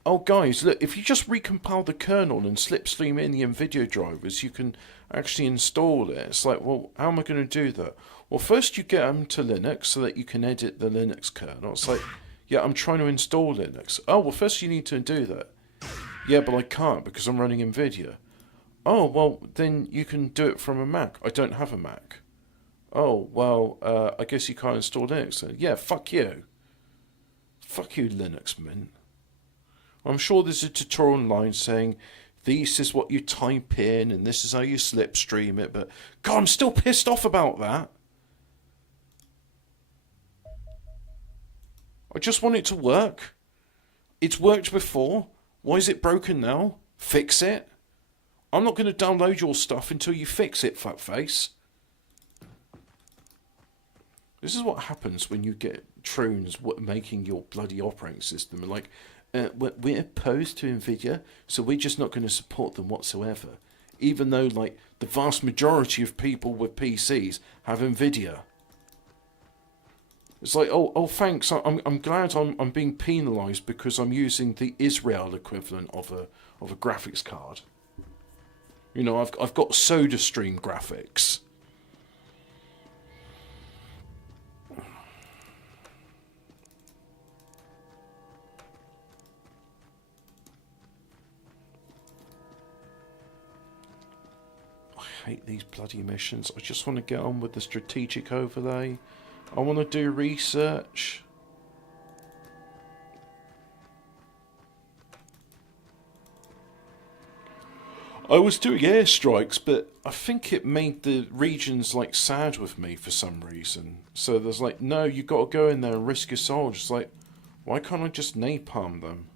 oh guys, look, if you just recompile the kernel and slipstream in the NVIDIA drivers, you can actually install it. It's like, well, how am I going to do that? Well, first you get them to Linux so that you can edit the Linux kernel. It's like, yeah, I'm trying to install Linux. Oh, well, first you need to do that. Yeah, but I can't because I'm running NVIDIA. Oh, well, then you can do it from a Mac. I don't have a Mac. Oh, well, I guess you can't install Linux then. Yeah, fuck you. Fuck you, Linux Mint. I'm sure there's a tutorial online saying this is what you type in and this is how you slipstream it, but God, I'm still pissed off about that. I just want it to work. It's worked before. Why is it broken now? Fix it. I'm not going to download your stuff until you fix it, fuckface. This is what happens when you get troons making your bloody operating system. Like, we're opposed to NVIDIA, so we're just not going to support them whatsoever. Even though, like, the vast majority of people with PCs have NVIDIA. It's like, oh, thanks. I'm glad I'm being penalised because I'm using the Israel equivalent of a graphics card. You know, I've got SodaStream graphics. I hate these bloody missions. I just want to get on with the strategic overlay. I want to do research. I was doing airstrikes, but I think it made the regions like sad with me for some reason. So there's like, no, you got to go in there and risk your soldiers. Like, why can't I just napalm them?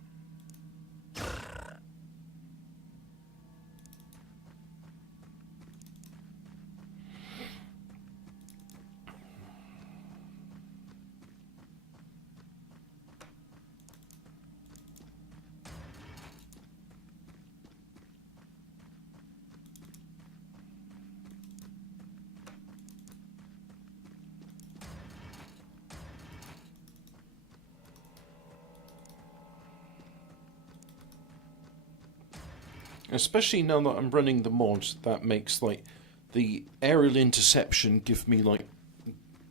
Especially now that I'm running the mod that makes like the aerial interception give me like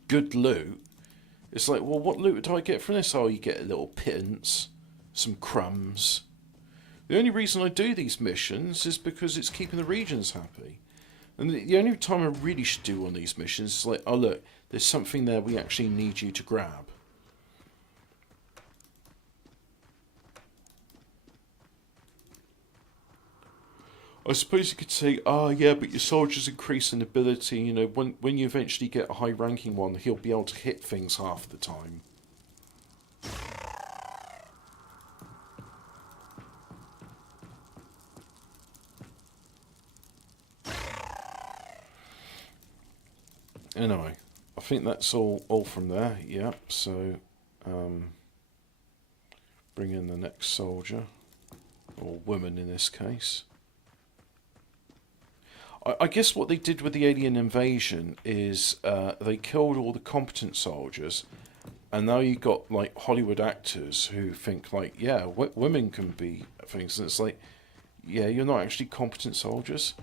good loot. It's like, well, what loot do I get from this? Oh, you get a little pittance, some crumbs. The only reason I do these missions is because it's keeping the regions happy. And the only time I really should do one of these missions is like, oh look, there's something there we actually need you to grab. I suppose you could say, oh yeah, but your soldiers increase in ability. You know, when you eventually get a high-ranking one, he'll be able to hit things half the time. Anyway, I think that's all from there. Yeah, so bring in the next soldier, or woman in this case. I guess what they did with the alien invasion is they killed all the competent soldiers, and now you got like Hollywood actors who think like, yeah, women can be things, and it's like, yeah, you're not actually competent soldiers.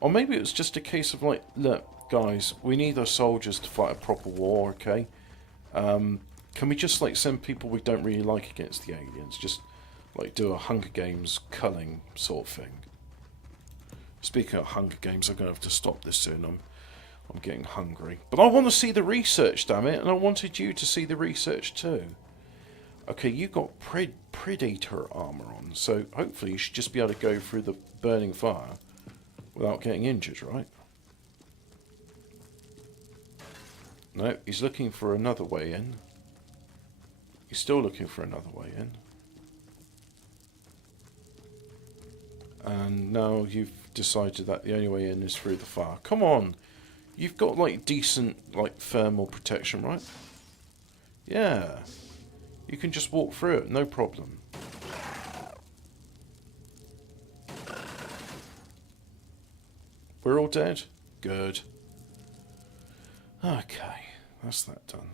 Or maybe it was just a case of like, look, guys, we need our soldiers to fight a proper war, okay? Can we just like send people we don't really like against the aliens? Just like do a Hunger Games culling sort of thing. Speaking of Hunger Games, I'm going to have to stop this soon. I'm getting hungry. But I want to see the research, damn it, and I wanted you to see the research too. Okay, you got Predator armor on, so hopefully you should just be able to go through the burning fire without getting injured, right? No, he's looking for another way in. He's still looking for another way in. And now you've decided that the only way in is through the fire. Come on! You've got like decent like thermal protection, right? Yeah. You can just walk through it, no problem. We're all dead? Good. Okay, that's that done.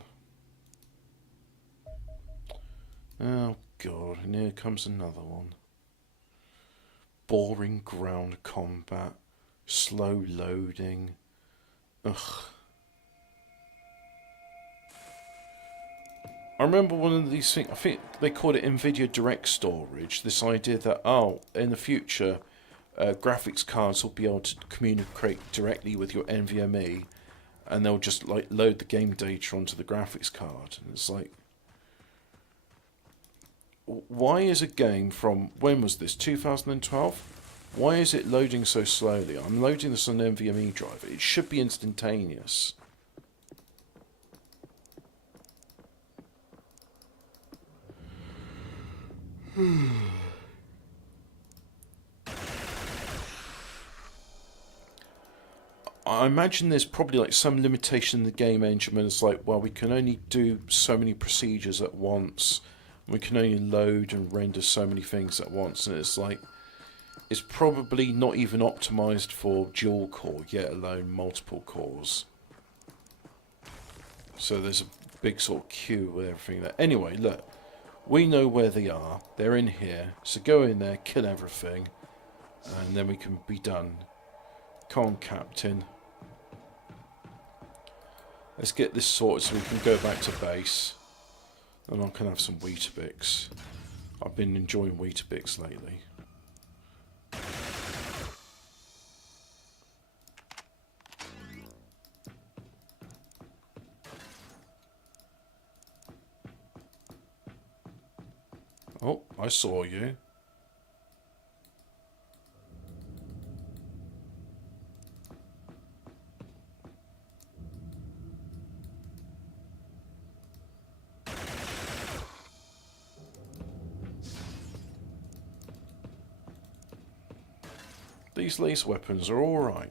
Oh god, and here comes another one. Boring ground combat, slow loading. Ugh. I remember one of these things, I think they called it NVIDIA Direct Storage, this idea that, oh, in the future, graphics cards will be able to communicate directly with your NVMe, and they'll just like load the game data onto the graphics card. And it's like, why is a game from, when was this, 2012? Why is it loading so slowly? I'm loading this on an NVMe driver. It should be instantaneous. I imagine there's probably like some limitation in the game engine, and it's like, well, we can only do so many procedures at once. We can only load and render so many things at once, and it's like, it's probably not even optimized for dual core, yet alone multiple cores. So there's a big sort of queue with everything there. Anyway, look, we know where they are. They're in here. So go in there, kill everything, and then we can be done. Come on, Captain. Let's get this sorted so we can go back to base. And I can have some Weetabix. I've been enjoying Weetabix lately. Oh, I saw you. These laser weapons are alright.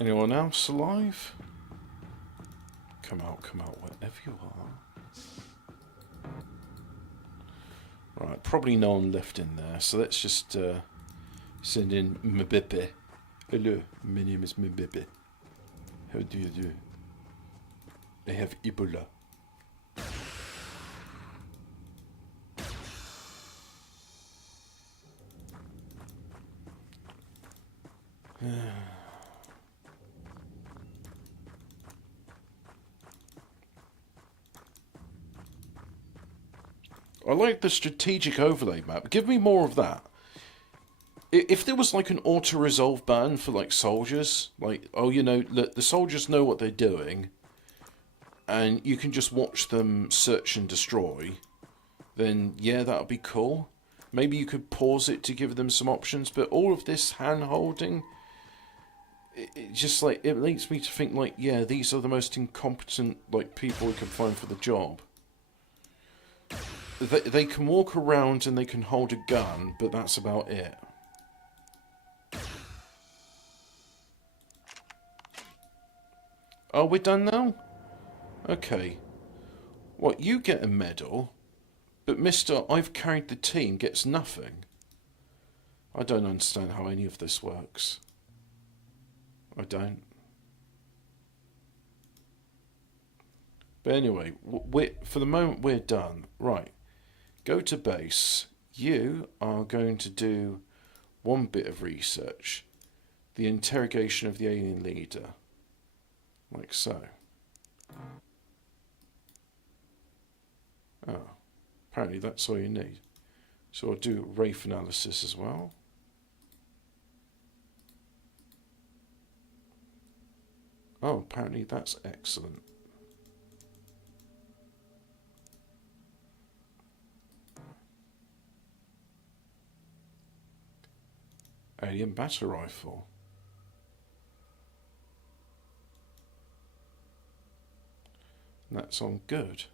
Anyone else alive? Come out, wherever you are. Right, probably no one left in there, so let's just send in Mbebe. Hello, my name is Mbebe. How do you do? I have Ebola. I like the strategic overlay map. Give me more of that. If there was like an auto-resolve button for like soldiers, like, oh, you know, the soldiers know what they're doing, and you can just watch them search and destroy, then yeah, that would be cool. Maybe you could pause it to give them some options, but all of this hand-holding, it just like, it leads me to think like, yeah, these are the most incompetent like people we can find for the job. They can walk around and they can hold a gun, but that's about it. Oh, we're done now? Okay. What, you get a medal, but Mr. I've carried the team gets nothing? I don't understand how any of this works. I don't. But anyway, for the moment we're done. Right. Go to base. You are going to do one bit of research. The interrogation of the alien leader. Like so. Oh. Apparently that's all you need. So I'll do Wraith analysis as well. Oh, apparently that's excellent. Alien battle rifle. That's on good.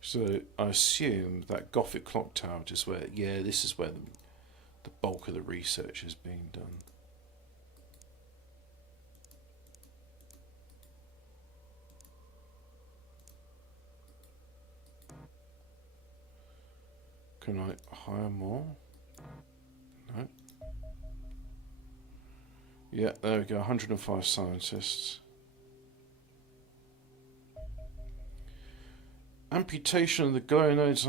So I assume that Gothic clock tower is where, yeah, this is where the bulk of the research is being done. Can I hire more? No. Yeah, there we go. 105 scientists. Amputation of the Xenonauts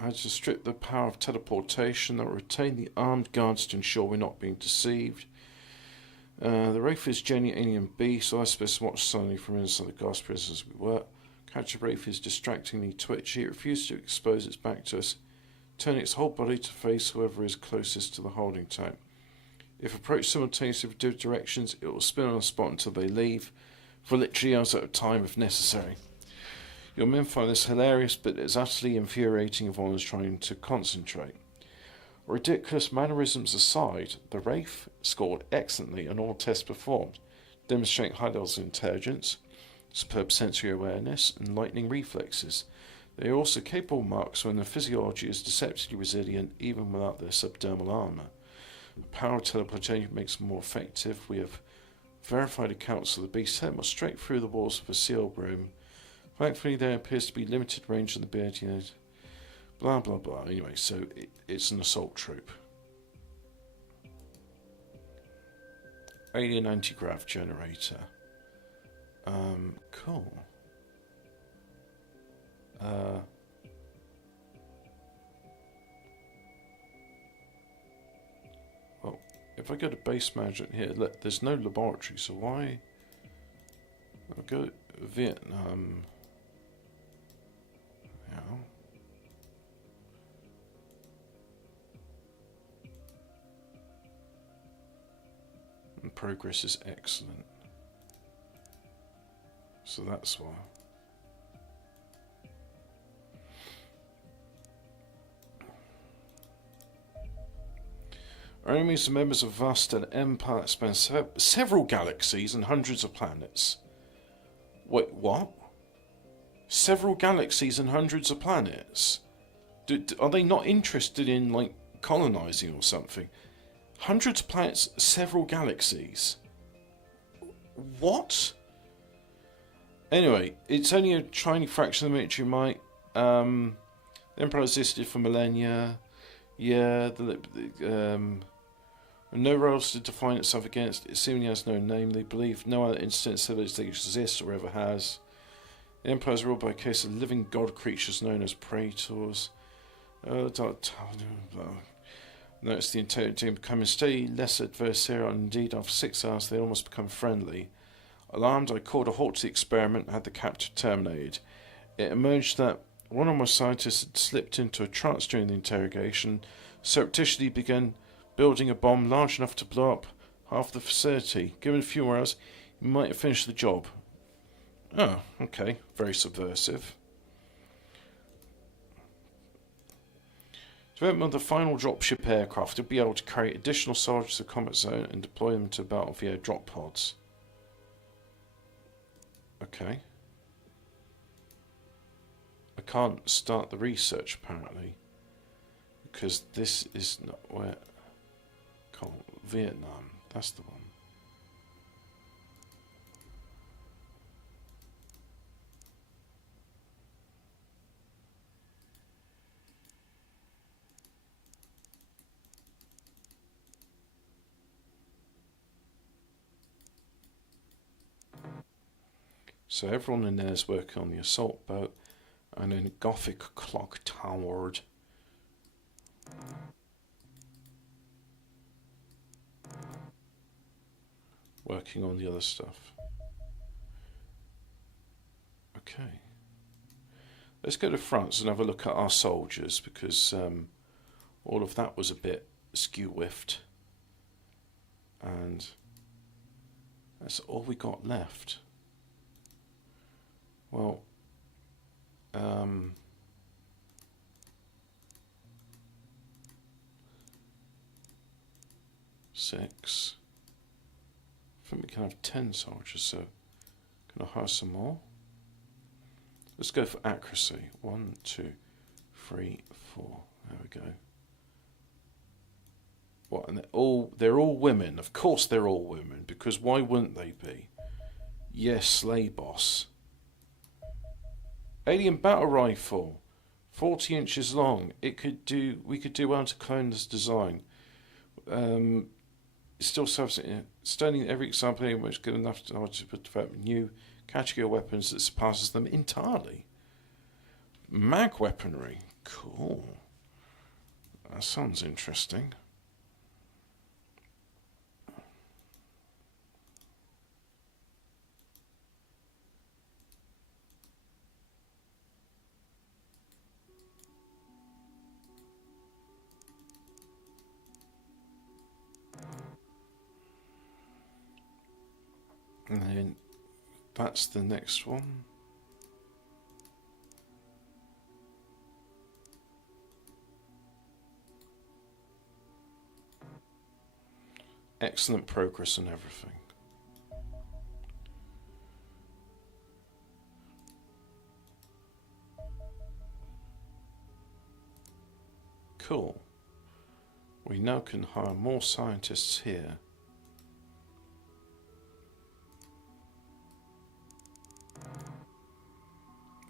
has to strip the power of teleportation that will retain the armed guards to ensure we're not being deceived. The Wraith is genuine alien B, so I suppose watch silently from inside the gas prison as we work. Capture Wraith is distractingly twitchy. It refuses to expose its back to us, turning its whole body to face whoever is closest to the holding tank. If approached simultaneously with different directions, it will spin on the spot until they leave, for literally hours at a time if necessary. Your men find this hilarious, but it's utterly infuriating if one is trying to concentrate. Ridiculous mannerisms aside, the Wraith scored excellently on all tests performed, demonstrating high levels of intelligence, superb sensory awareness, and lightning reflexes. They are also capable marks when their physiology is deceptively resilient even without their subdermal armour. The power of teleportation makes them more effective. We have verified accounts of the beast sent straight through the walls of a sealed room. Thankfully, there appears to be limited range in the ability. Blah blah blah. Anyway, so it's an assault troop. Alien anti-grav generator. Cool. Well, if I go to base management here, look, there's no laboratory, so why? I'll go Vietnam. Yeah. And progress is excellent. So that's why. Our enemies are members of vast and empire that span several galaxies and hundreds of planets. Wait, what? Several galaxies and hundreds of planets? Are they not interested in, like, colonizing or something? Hundreds of planets, several galaxies. What? Anyway, it's only a tiny fraction of the military might. The Empire existed for millennia. Yeah, no rails to define itself against. It seemingly has no name. They believe no other instant civilization exists or ever has. The Empire is ruled by a case of living god creatures known as praetors. Notice the intelligent team becoming steady, less adversarial, and indeed after 6 hours they almost become friendly. Alarmed, I called a halt to the experiment and had the capture terminated. It emerged that one of my scientists had slipped into a trance during the interrogation, surreptitiously began building a bomb large enough to blow up half the facility. Given a few more hours, he might have finished the job. Oh, okay. Very subversive. Development of the final dropship aircraft to be able to carry additional soldiers to the combat zone and deploy them to battle via drop pods. Okay. I can't start the research apparently because this is not where. Vietnam, that's the one. So everyone in there is working on the assault boat and in Gothic clock tower. Working on the other stuff. Okay. Let's go to France and have a look at our soldiers because all of that was a bit skew-whiffed. And that's all we got left. Well, 6. I think we can have 10 soldiers, so can I hire some more? Let's go for accuracy. 1, 2, 3, 4. There we go. What? And they're all women. Of course they're all women, because why wouldn't they be? Yes, sleigh boss. Alien battle rifle, 40 inches long. We could do well to clone this design. it still serves it. Studying every example in which good enough to develop new category of weapons that surpasses them entirely. Mag weaponry. Cool. That sounds interesting. And then that's the next one. Excellent progress on everything. Cool. We now can hire more scientists here.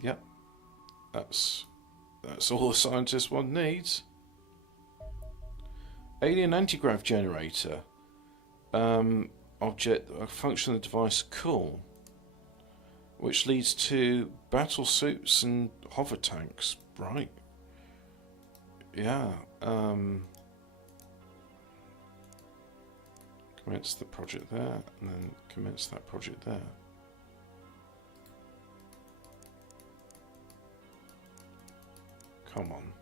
Yep. That's all the scientist one needs. Alien anti-grav generator. Object, functional device, cool. Which leads to battle suits and hover tanks, right? Yeah. Commence the project there, and then commence that project there. Come on.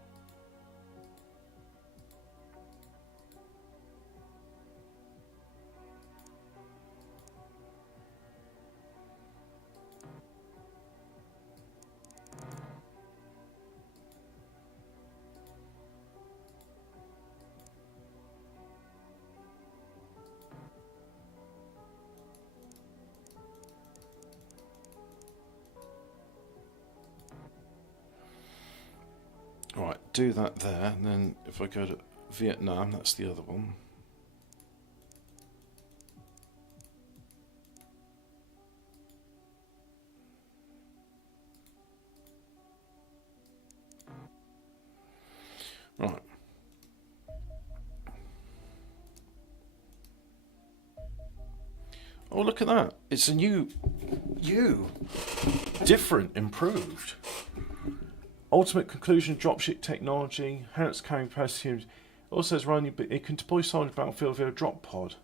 Right, do that there, and then if I go to Vietnam, that's the other one. Right. Oh, look at that. It's a new... different, improved. Ultimate conclusion dropship technology, enhanced carrying capacity. It also says running, but it can deploy solid battlefield via a drop pod.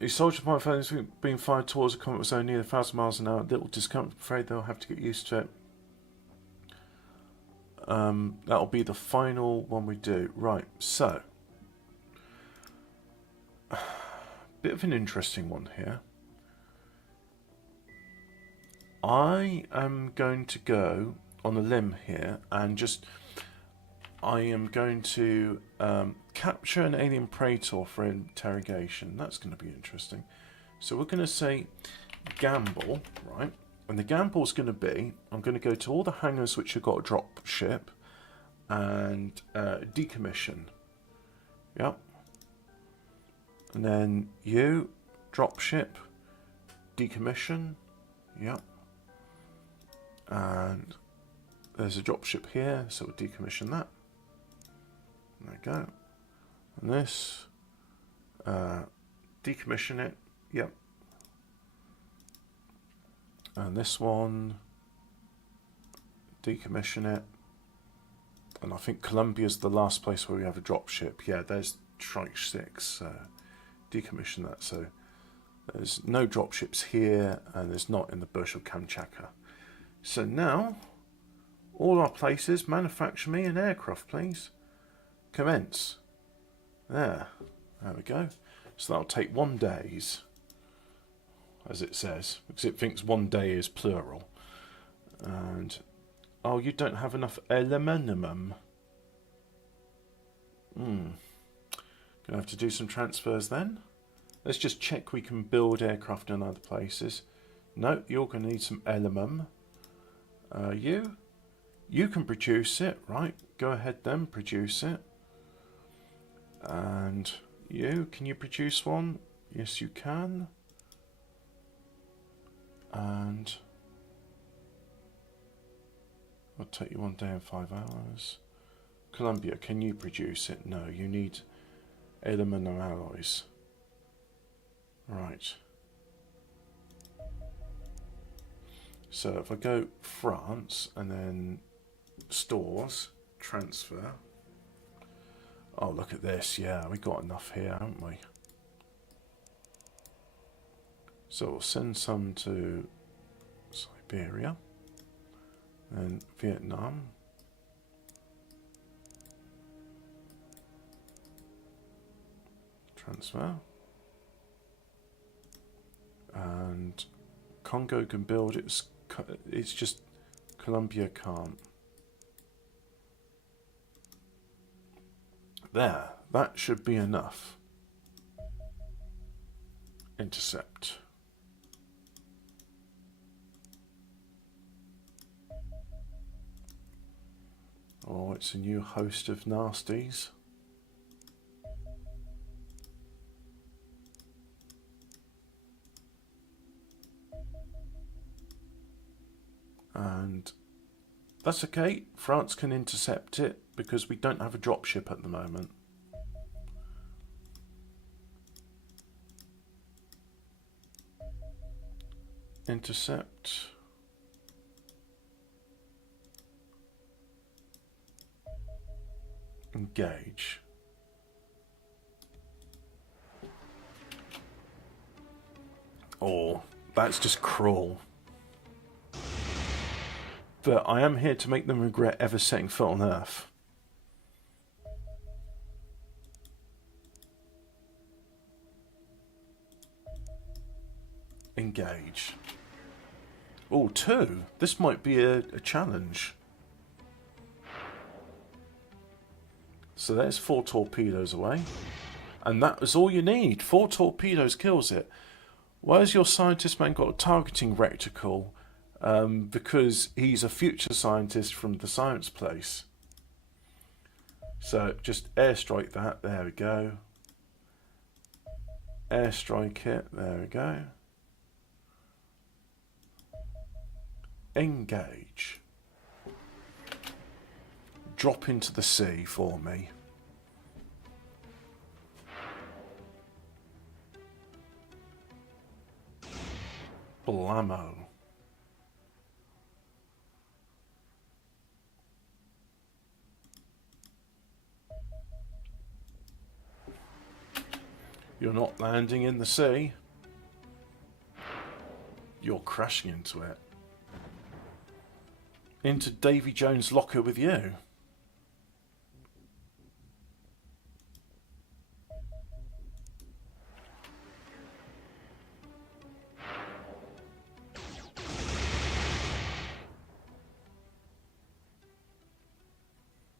A soldier pilot is being fired towards a combat zone near 1,000 miles an hour. Little discomfort, I'm afraid they'll have to get used to it. That'll be the final one we do. Right, so. Bit of an interesting one here. I am going to go on a limb here and I am going to capture an alien praetor for interrogation. That's going to be interesting. So we're going to say gamble, right? And the gamble is going to be, I'm going to go to all the hangars which have got a drop ship and decommission. Yep. And then you, dropship, decommission, yep. And there's a dropship here, so we'll decommission that. There we go. And this, decommission it, yep. And this one, decommission it. And I think Colombia's the last place where we have a dropship. Yeah, there's Strike 6. Decommission that, so there's no dropships here and there's not in the bush of Kamchatka. So now all our places, manufacture me an aircraft please. Commence. There we go. So that'll take 1 day, as it says, because it thinks 1 day is plural. And oh, you don't have enough aluminium. Gonna have to do some transfers then. Let's just check we can build aircraft in other places. No, you're gonna need some aluminium. You can produce it, right? Go ahead then, produce it. And can you produce one? Yes, you can. And I'll take you 1 day and 5 hours. Columbia, can you produce it? No, you need aluminum alloys. Right. So if I go France and then stores, transfer. Oh, look at this. Yeah, we got enough here, haven't we? So we'll send some to Siberia and Vietnam. Transfer. And Congo can build it. It's just Colombia can't. There, that should be enough. Intercept. Oh, it's a new host of nasties. And that's okay. France can intercept it because we don't have a dropship at the moment. Intercept. Engage. Oh, that's just cruel. But I am here to make them regret ever setting foot on Earth. Engage. Oh, 2. This might be a challenge. So there's 4 torpedoes away. And that was all you need. 4 torpedoes kills it. Why has your scientist man got a targeting reticle? Because he's a future scientist from the science place. So just airstrike that. There we go. Airstrike it. There we go. Engage. Drop into the sea for me. Blammo. You're not landing in the sea. You're crashing into it. Into Davy Jones' locker with you.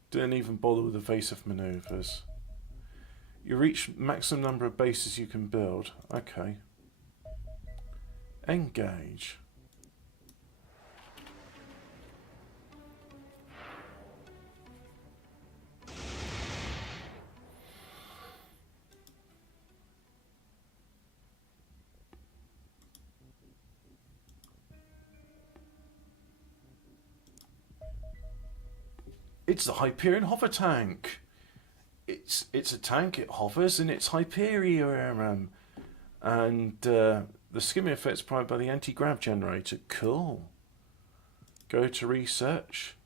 Didn't even bother with evasive maneuvers. You reach maximum number of bases you can build. Okay. Engage. It's the Hyperion hover tank. It's a tank. It hovers and it's Hyperion. And the skimming effect's provided by the anti-grav generator. Cool. Go to research.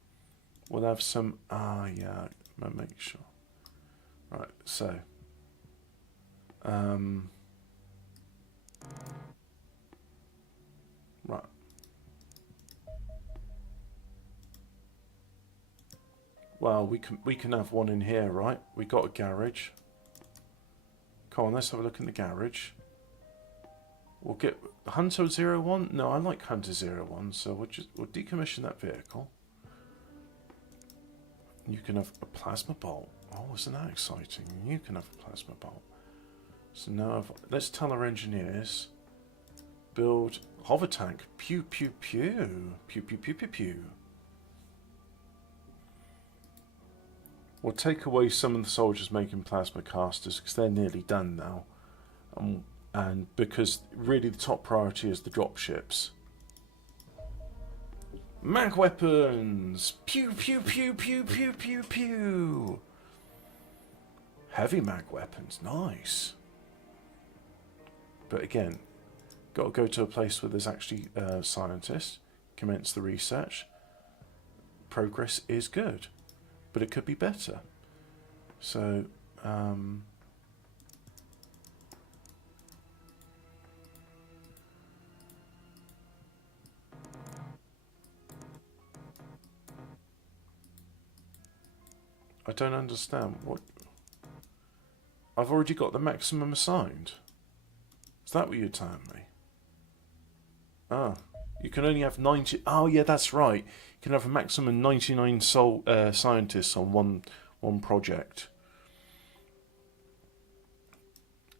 We'll have some. Yeah. I'll make sure. Right. So. Right. Well, we can have one in here, right? We got a garage. Come on, let's have a look in the garage. We'll get Hunter 01. No, I like Hunter 01, so we'll decommission that vehicle. You can have a plasma bolt. Oh, isn't that exciting? You can have a plasma bolt. So now let's tell our engineers. Build hover tank. Pew pew pew. Pew pew pew pew pew. We'll take away some of the soldiers making plasma casters because they're nearly done now. And because really the top priority is the dropships. Mag weapons! Pew pew pew pew pew pew pew! Heavy mag weapons, nice. But again, got to go to a place where there's actually scientists. Commence the research. Progress is good, but it could be better. So, I don't understand what... I've already got the maximum assigned. Is that what you're telling me? Ah, you can only have 90... Oh, yeah, that's right. You can have a maximum 99 scientists on one project.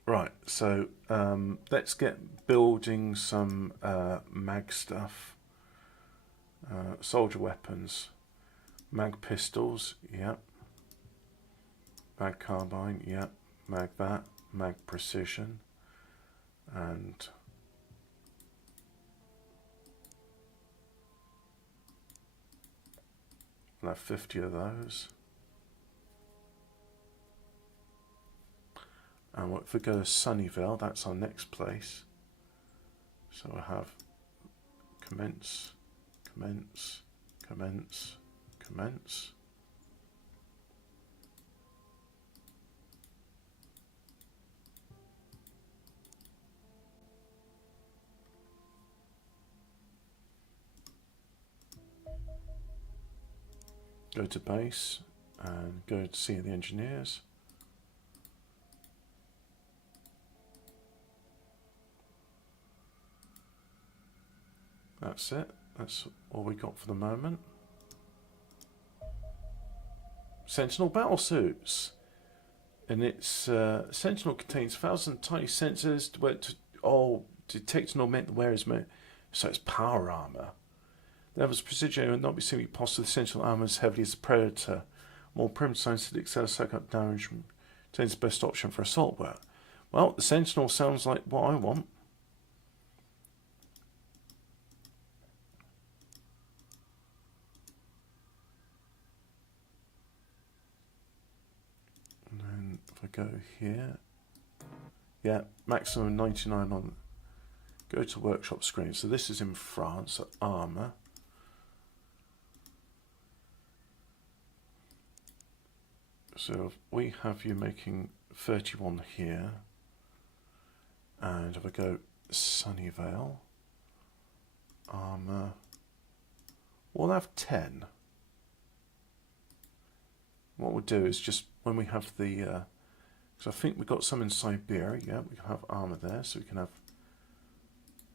Right, so let's get building some mag stuff. Soldier weapons. Mag pistols, yep. Mag carbine, yep. Mag that. Mag precision. And I'll have 50 of those. And if we go to Sunnyvale, that's our next place. So we'll have commence, commence, commence, commence. Go to base and go to see the engineers. That's it. That's all we got for the moment. Sentinel battlesuits. And its Sentinel contains 1,000 tiny sensors to detect and augment the wearer's mode. So it's power armor. The level's precision will not be simply possible. The Sentinel armor as heavily as the Predator. More primitive science that excels psychic damage retains the best option for assault work. Well, the Sentinel sounds like what I want. And then if I go here, yeah, maximum 99 on. Go to workshop screen. So this is in France, so armor. So we have you making 31 here, and if I go Sunnyvale, armor, we'll have 10. What we'll do is just when we have the, because I think we've got some in Siberia, yeah, we can have armor there, so we can have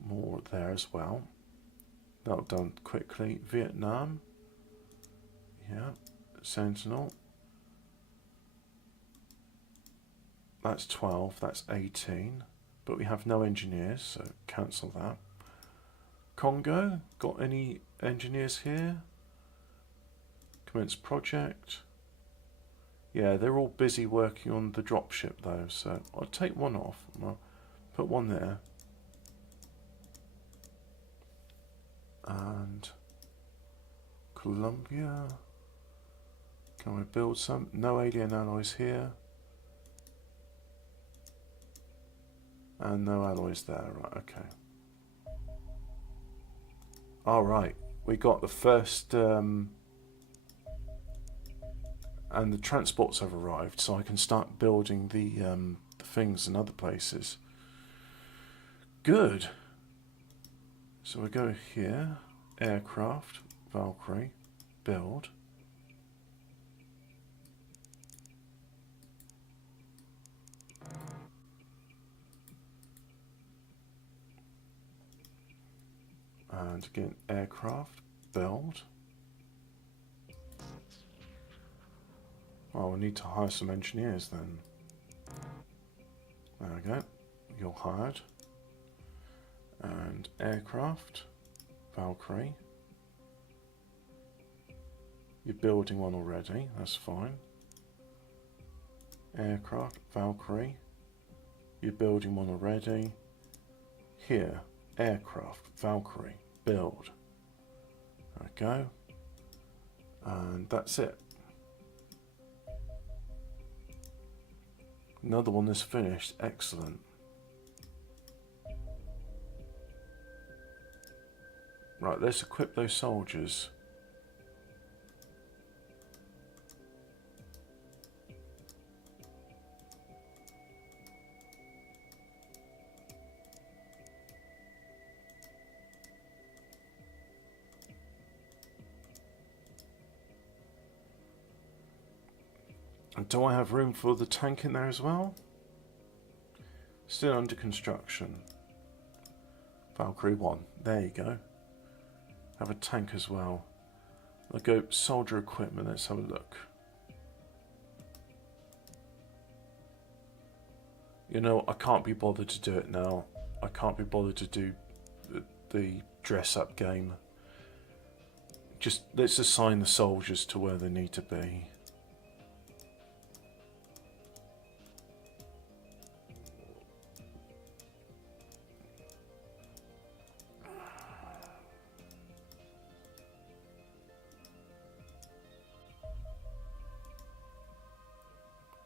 more there as well. That'll done quickly. Vietnam, yeah, Sentinel. That's 12, that's 18, but we have no engineers, so cancel that. Congo, got any engineers here? Commence project. Yeah, they're all busy working on the dropship though, so I'll take one off. I'll put one there. And Colombia. Can we build some? No alien alloys here. And no alloys there, right, okay. Alright, we got the first, and the transports have arrived, so I can start building the things in other places. Good. So we go here, aircraft, Valkyrie, build. And again, aircraft, build. Well, we need to hire some engineers then. There we go, you're hired. And aircraft, Valkyrie. You're building one already, that's fine. Aircraft, Valkyrie. You're building one already. Here, aircraft, Valkyrie. Build. There we go. And that's it. Another one is finished. Excellent. Right, let's equip those soldiers. And do I have room for the tank in there as well? Still under construction. Valkyrie 1. There you go. Have a tank as well. I'll go soldier equipment. Let's have a look. You know, I can't be bothered to do it now. I can't be bothered to do the dress-up game. Just let's assign the soldiers to where they need to be.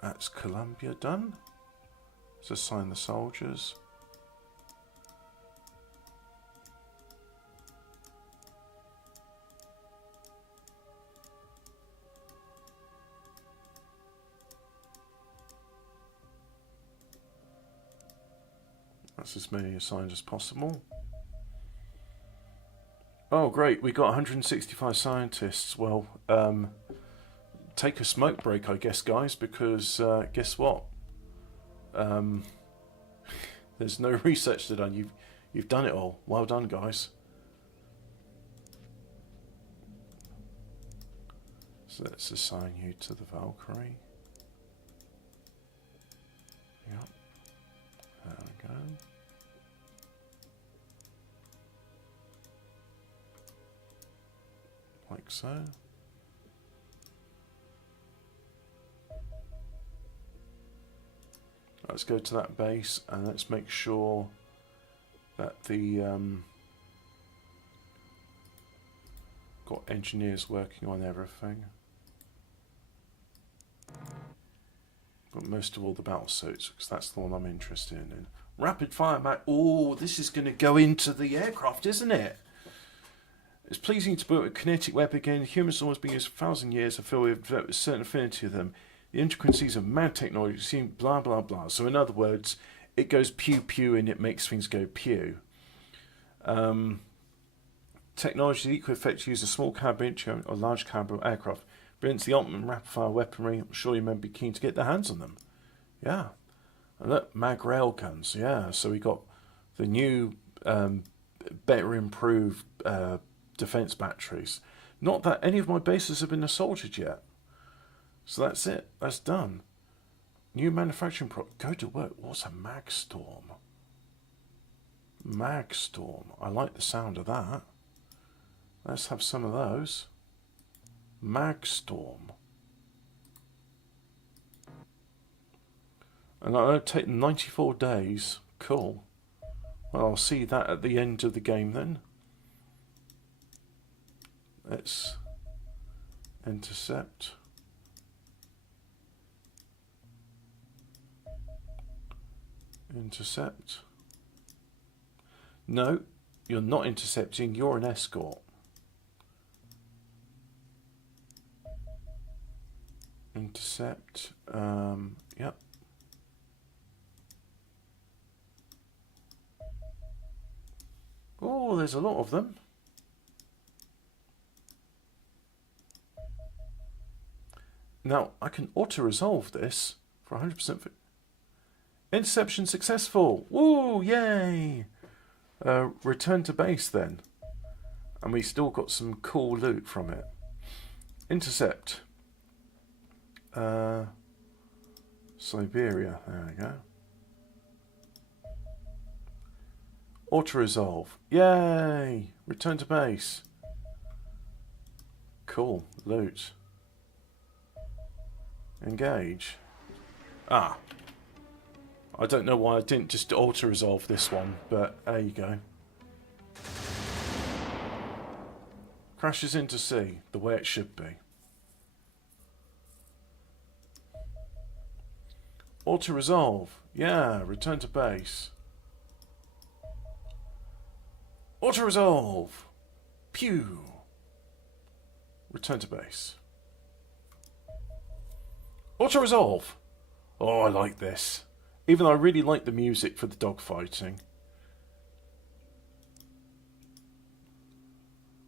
That's Columbia done. Let's assign the soldiers. That's as many assigned as possible. Oh great, we got 165 scientists. Well, take a smoke break, I guess, guys, because guess what? There's no research to done. You've done it all. Well done, guys. So let's assign you to the Valkyrie. Yep. There we go. Like so. Let's go to that base and let's make sure that the got engineers working on everything. But most of all the battle suits, because that's the one I'm interested in. Rapid fire back. Oh, this is going to go into the aircraft, isn't it? It's pleasing to build a kinetic weapon again. Humans have always been used for 1,000 years. I feel we've developed a certain affinity with them. The intricacies of mad technology seem blah blah blah. So in other words, it goes pew pew and it makes things go pew. Technology equal effect to use a small caliber or large caliber aircraft. Brings the ultimate rapid fire weaponry. I'm sure you may be keen to get their hands on them. Yeah. And look, mag rail guns. Yeah. So we got the new, better improved defense batteries. Not that any of my bases have been assaulted yet. So that's it. That's done. New manufacturing product. Go to work. What's a mag storm? Mag storm. I like the sound of that. Let's have some of those. Mag storm. And it'll take 94 days. Cool. Well, I'll see that at the end of the game then. Let's intercept. Intercept. No, you're not intercepting, you're an escort. Intercept. Yep. Oh, there's a lot of them. Now, I can auto-resolve this for 100%. Interception successful. Woo, yay. Return to base then. And we still got some cool loot from it. Intercept. Siberia. There we go. Auto-resolve. Yay. Return to base. Cool. Loot. Engage. Ah. I don't know why I didn't just auto-resolve this one, but there you go. Crashes into sea, the way it should be. Auto-resolve. Yeah, return to base. Auto-resolve. Pew. Return to base. Auto-resolve. Oh, I like this. Even though I really like the music for the dogfighting.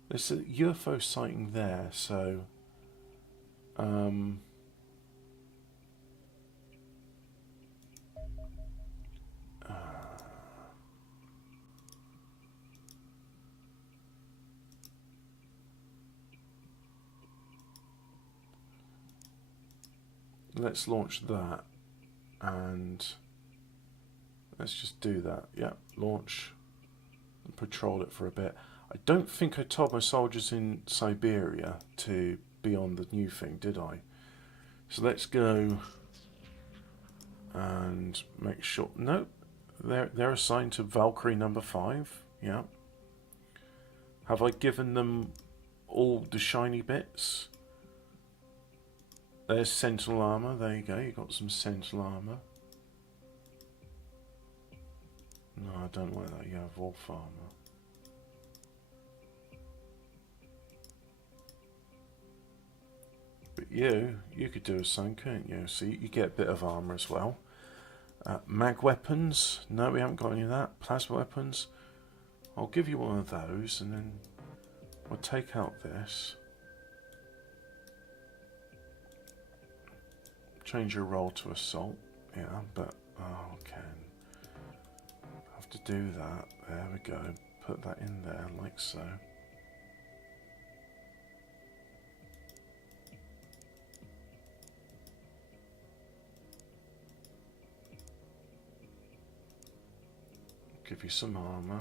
There's a UFO sighting there, so... let's launch that, and let's just do that. Yeah, launch and patrol it for a bit. I don't think I told my soldiers in Siberia to be on the new thing, did I? So let's go and make sure. No, they're assigned to Valkyrie number 5. Yeah. Have I given them all the shiny bits? There's Sentinel armor. There you go. You got some Sentinel armor. No, I don't like that. You have Wolf armor. But you could do a same, couldn't you? So you get a bit of armor as well. Mag weapons. No, we haven't got any of that. Plasma weapons. I'll give you one of those, and then I'll take out this. Change your role to assault. Yeah, but oh, can have to do that. There we go. Put that in there like so. Give you some armor,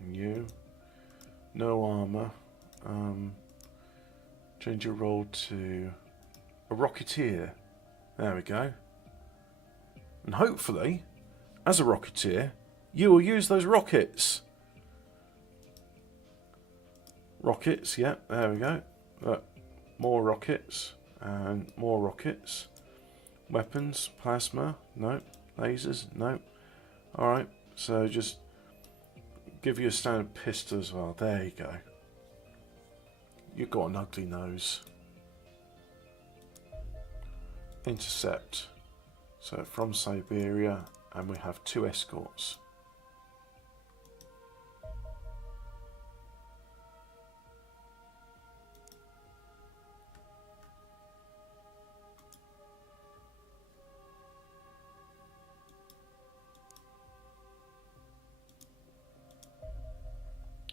and you no armor. Change your role to a rocketeer. There we go. And hopefully, as a rocketeer, you will use those rockets. Rockets, yeah, there we go. More rockets, and more rockets. Weapons, plasma, no. Lasers, no. Alright, so just give you a standard pistol as well. There you go. You've got an ugly nose. Intercept. So from Siberia, and we have 2 escorts.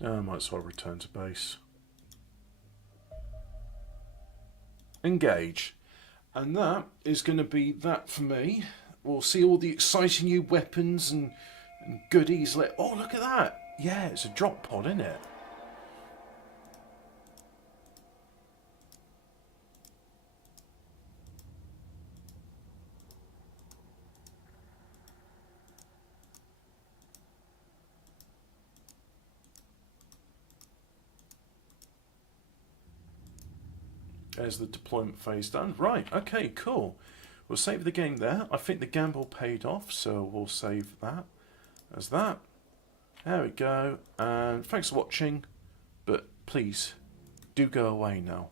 I might as well return to base. Engage. And that is going to be that for me. We'll see all the exciting new weapons and goodies. Oh, look at that. Yeah, it's a drop pod, isn't it? There's the deployment phase done. Right, okay, cool. We'll save the game there. I think the gamble paid off, so we'll save that as that. There we go. And thanks for watching, but please do go away now.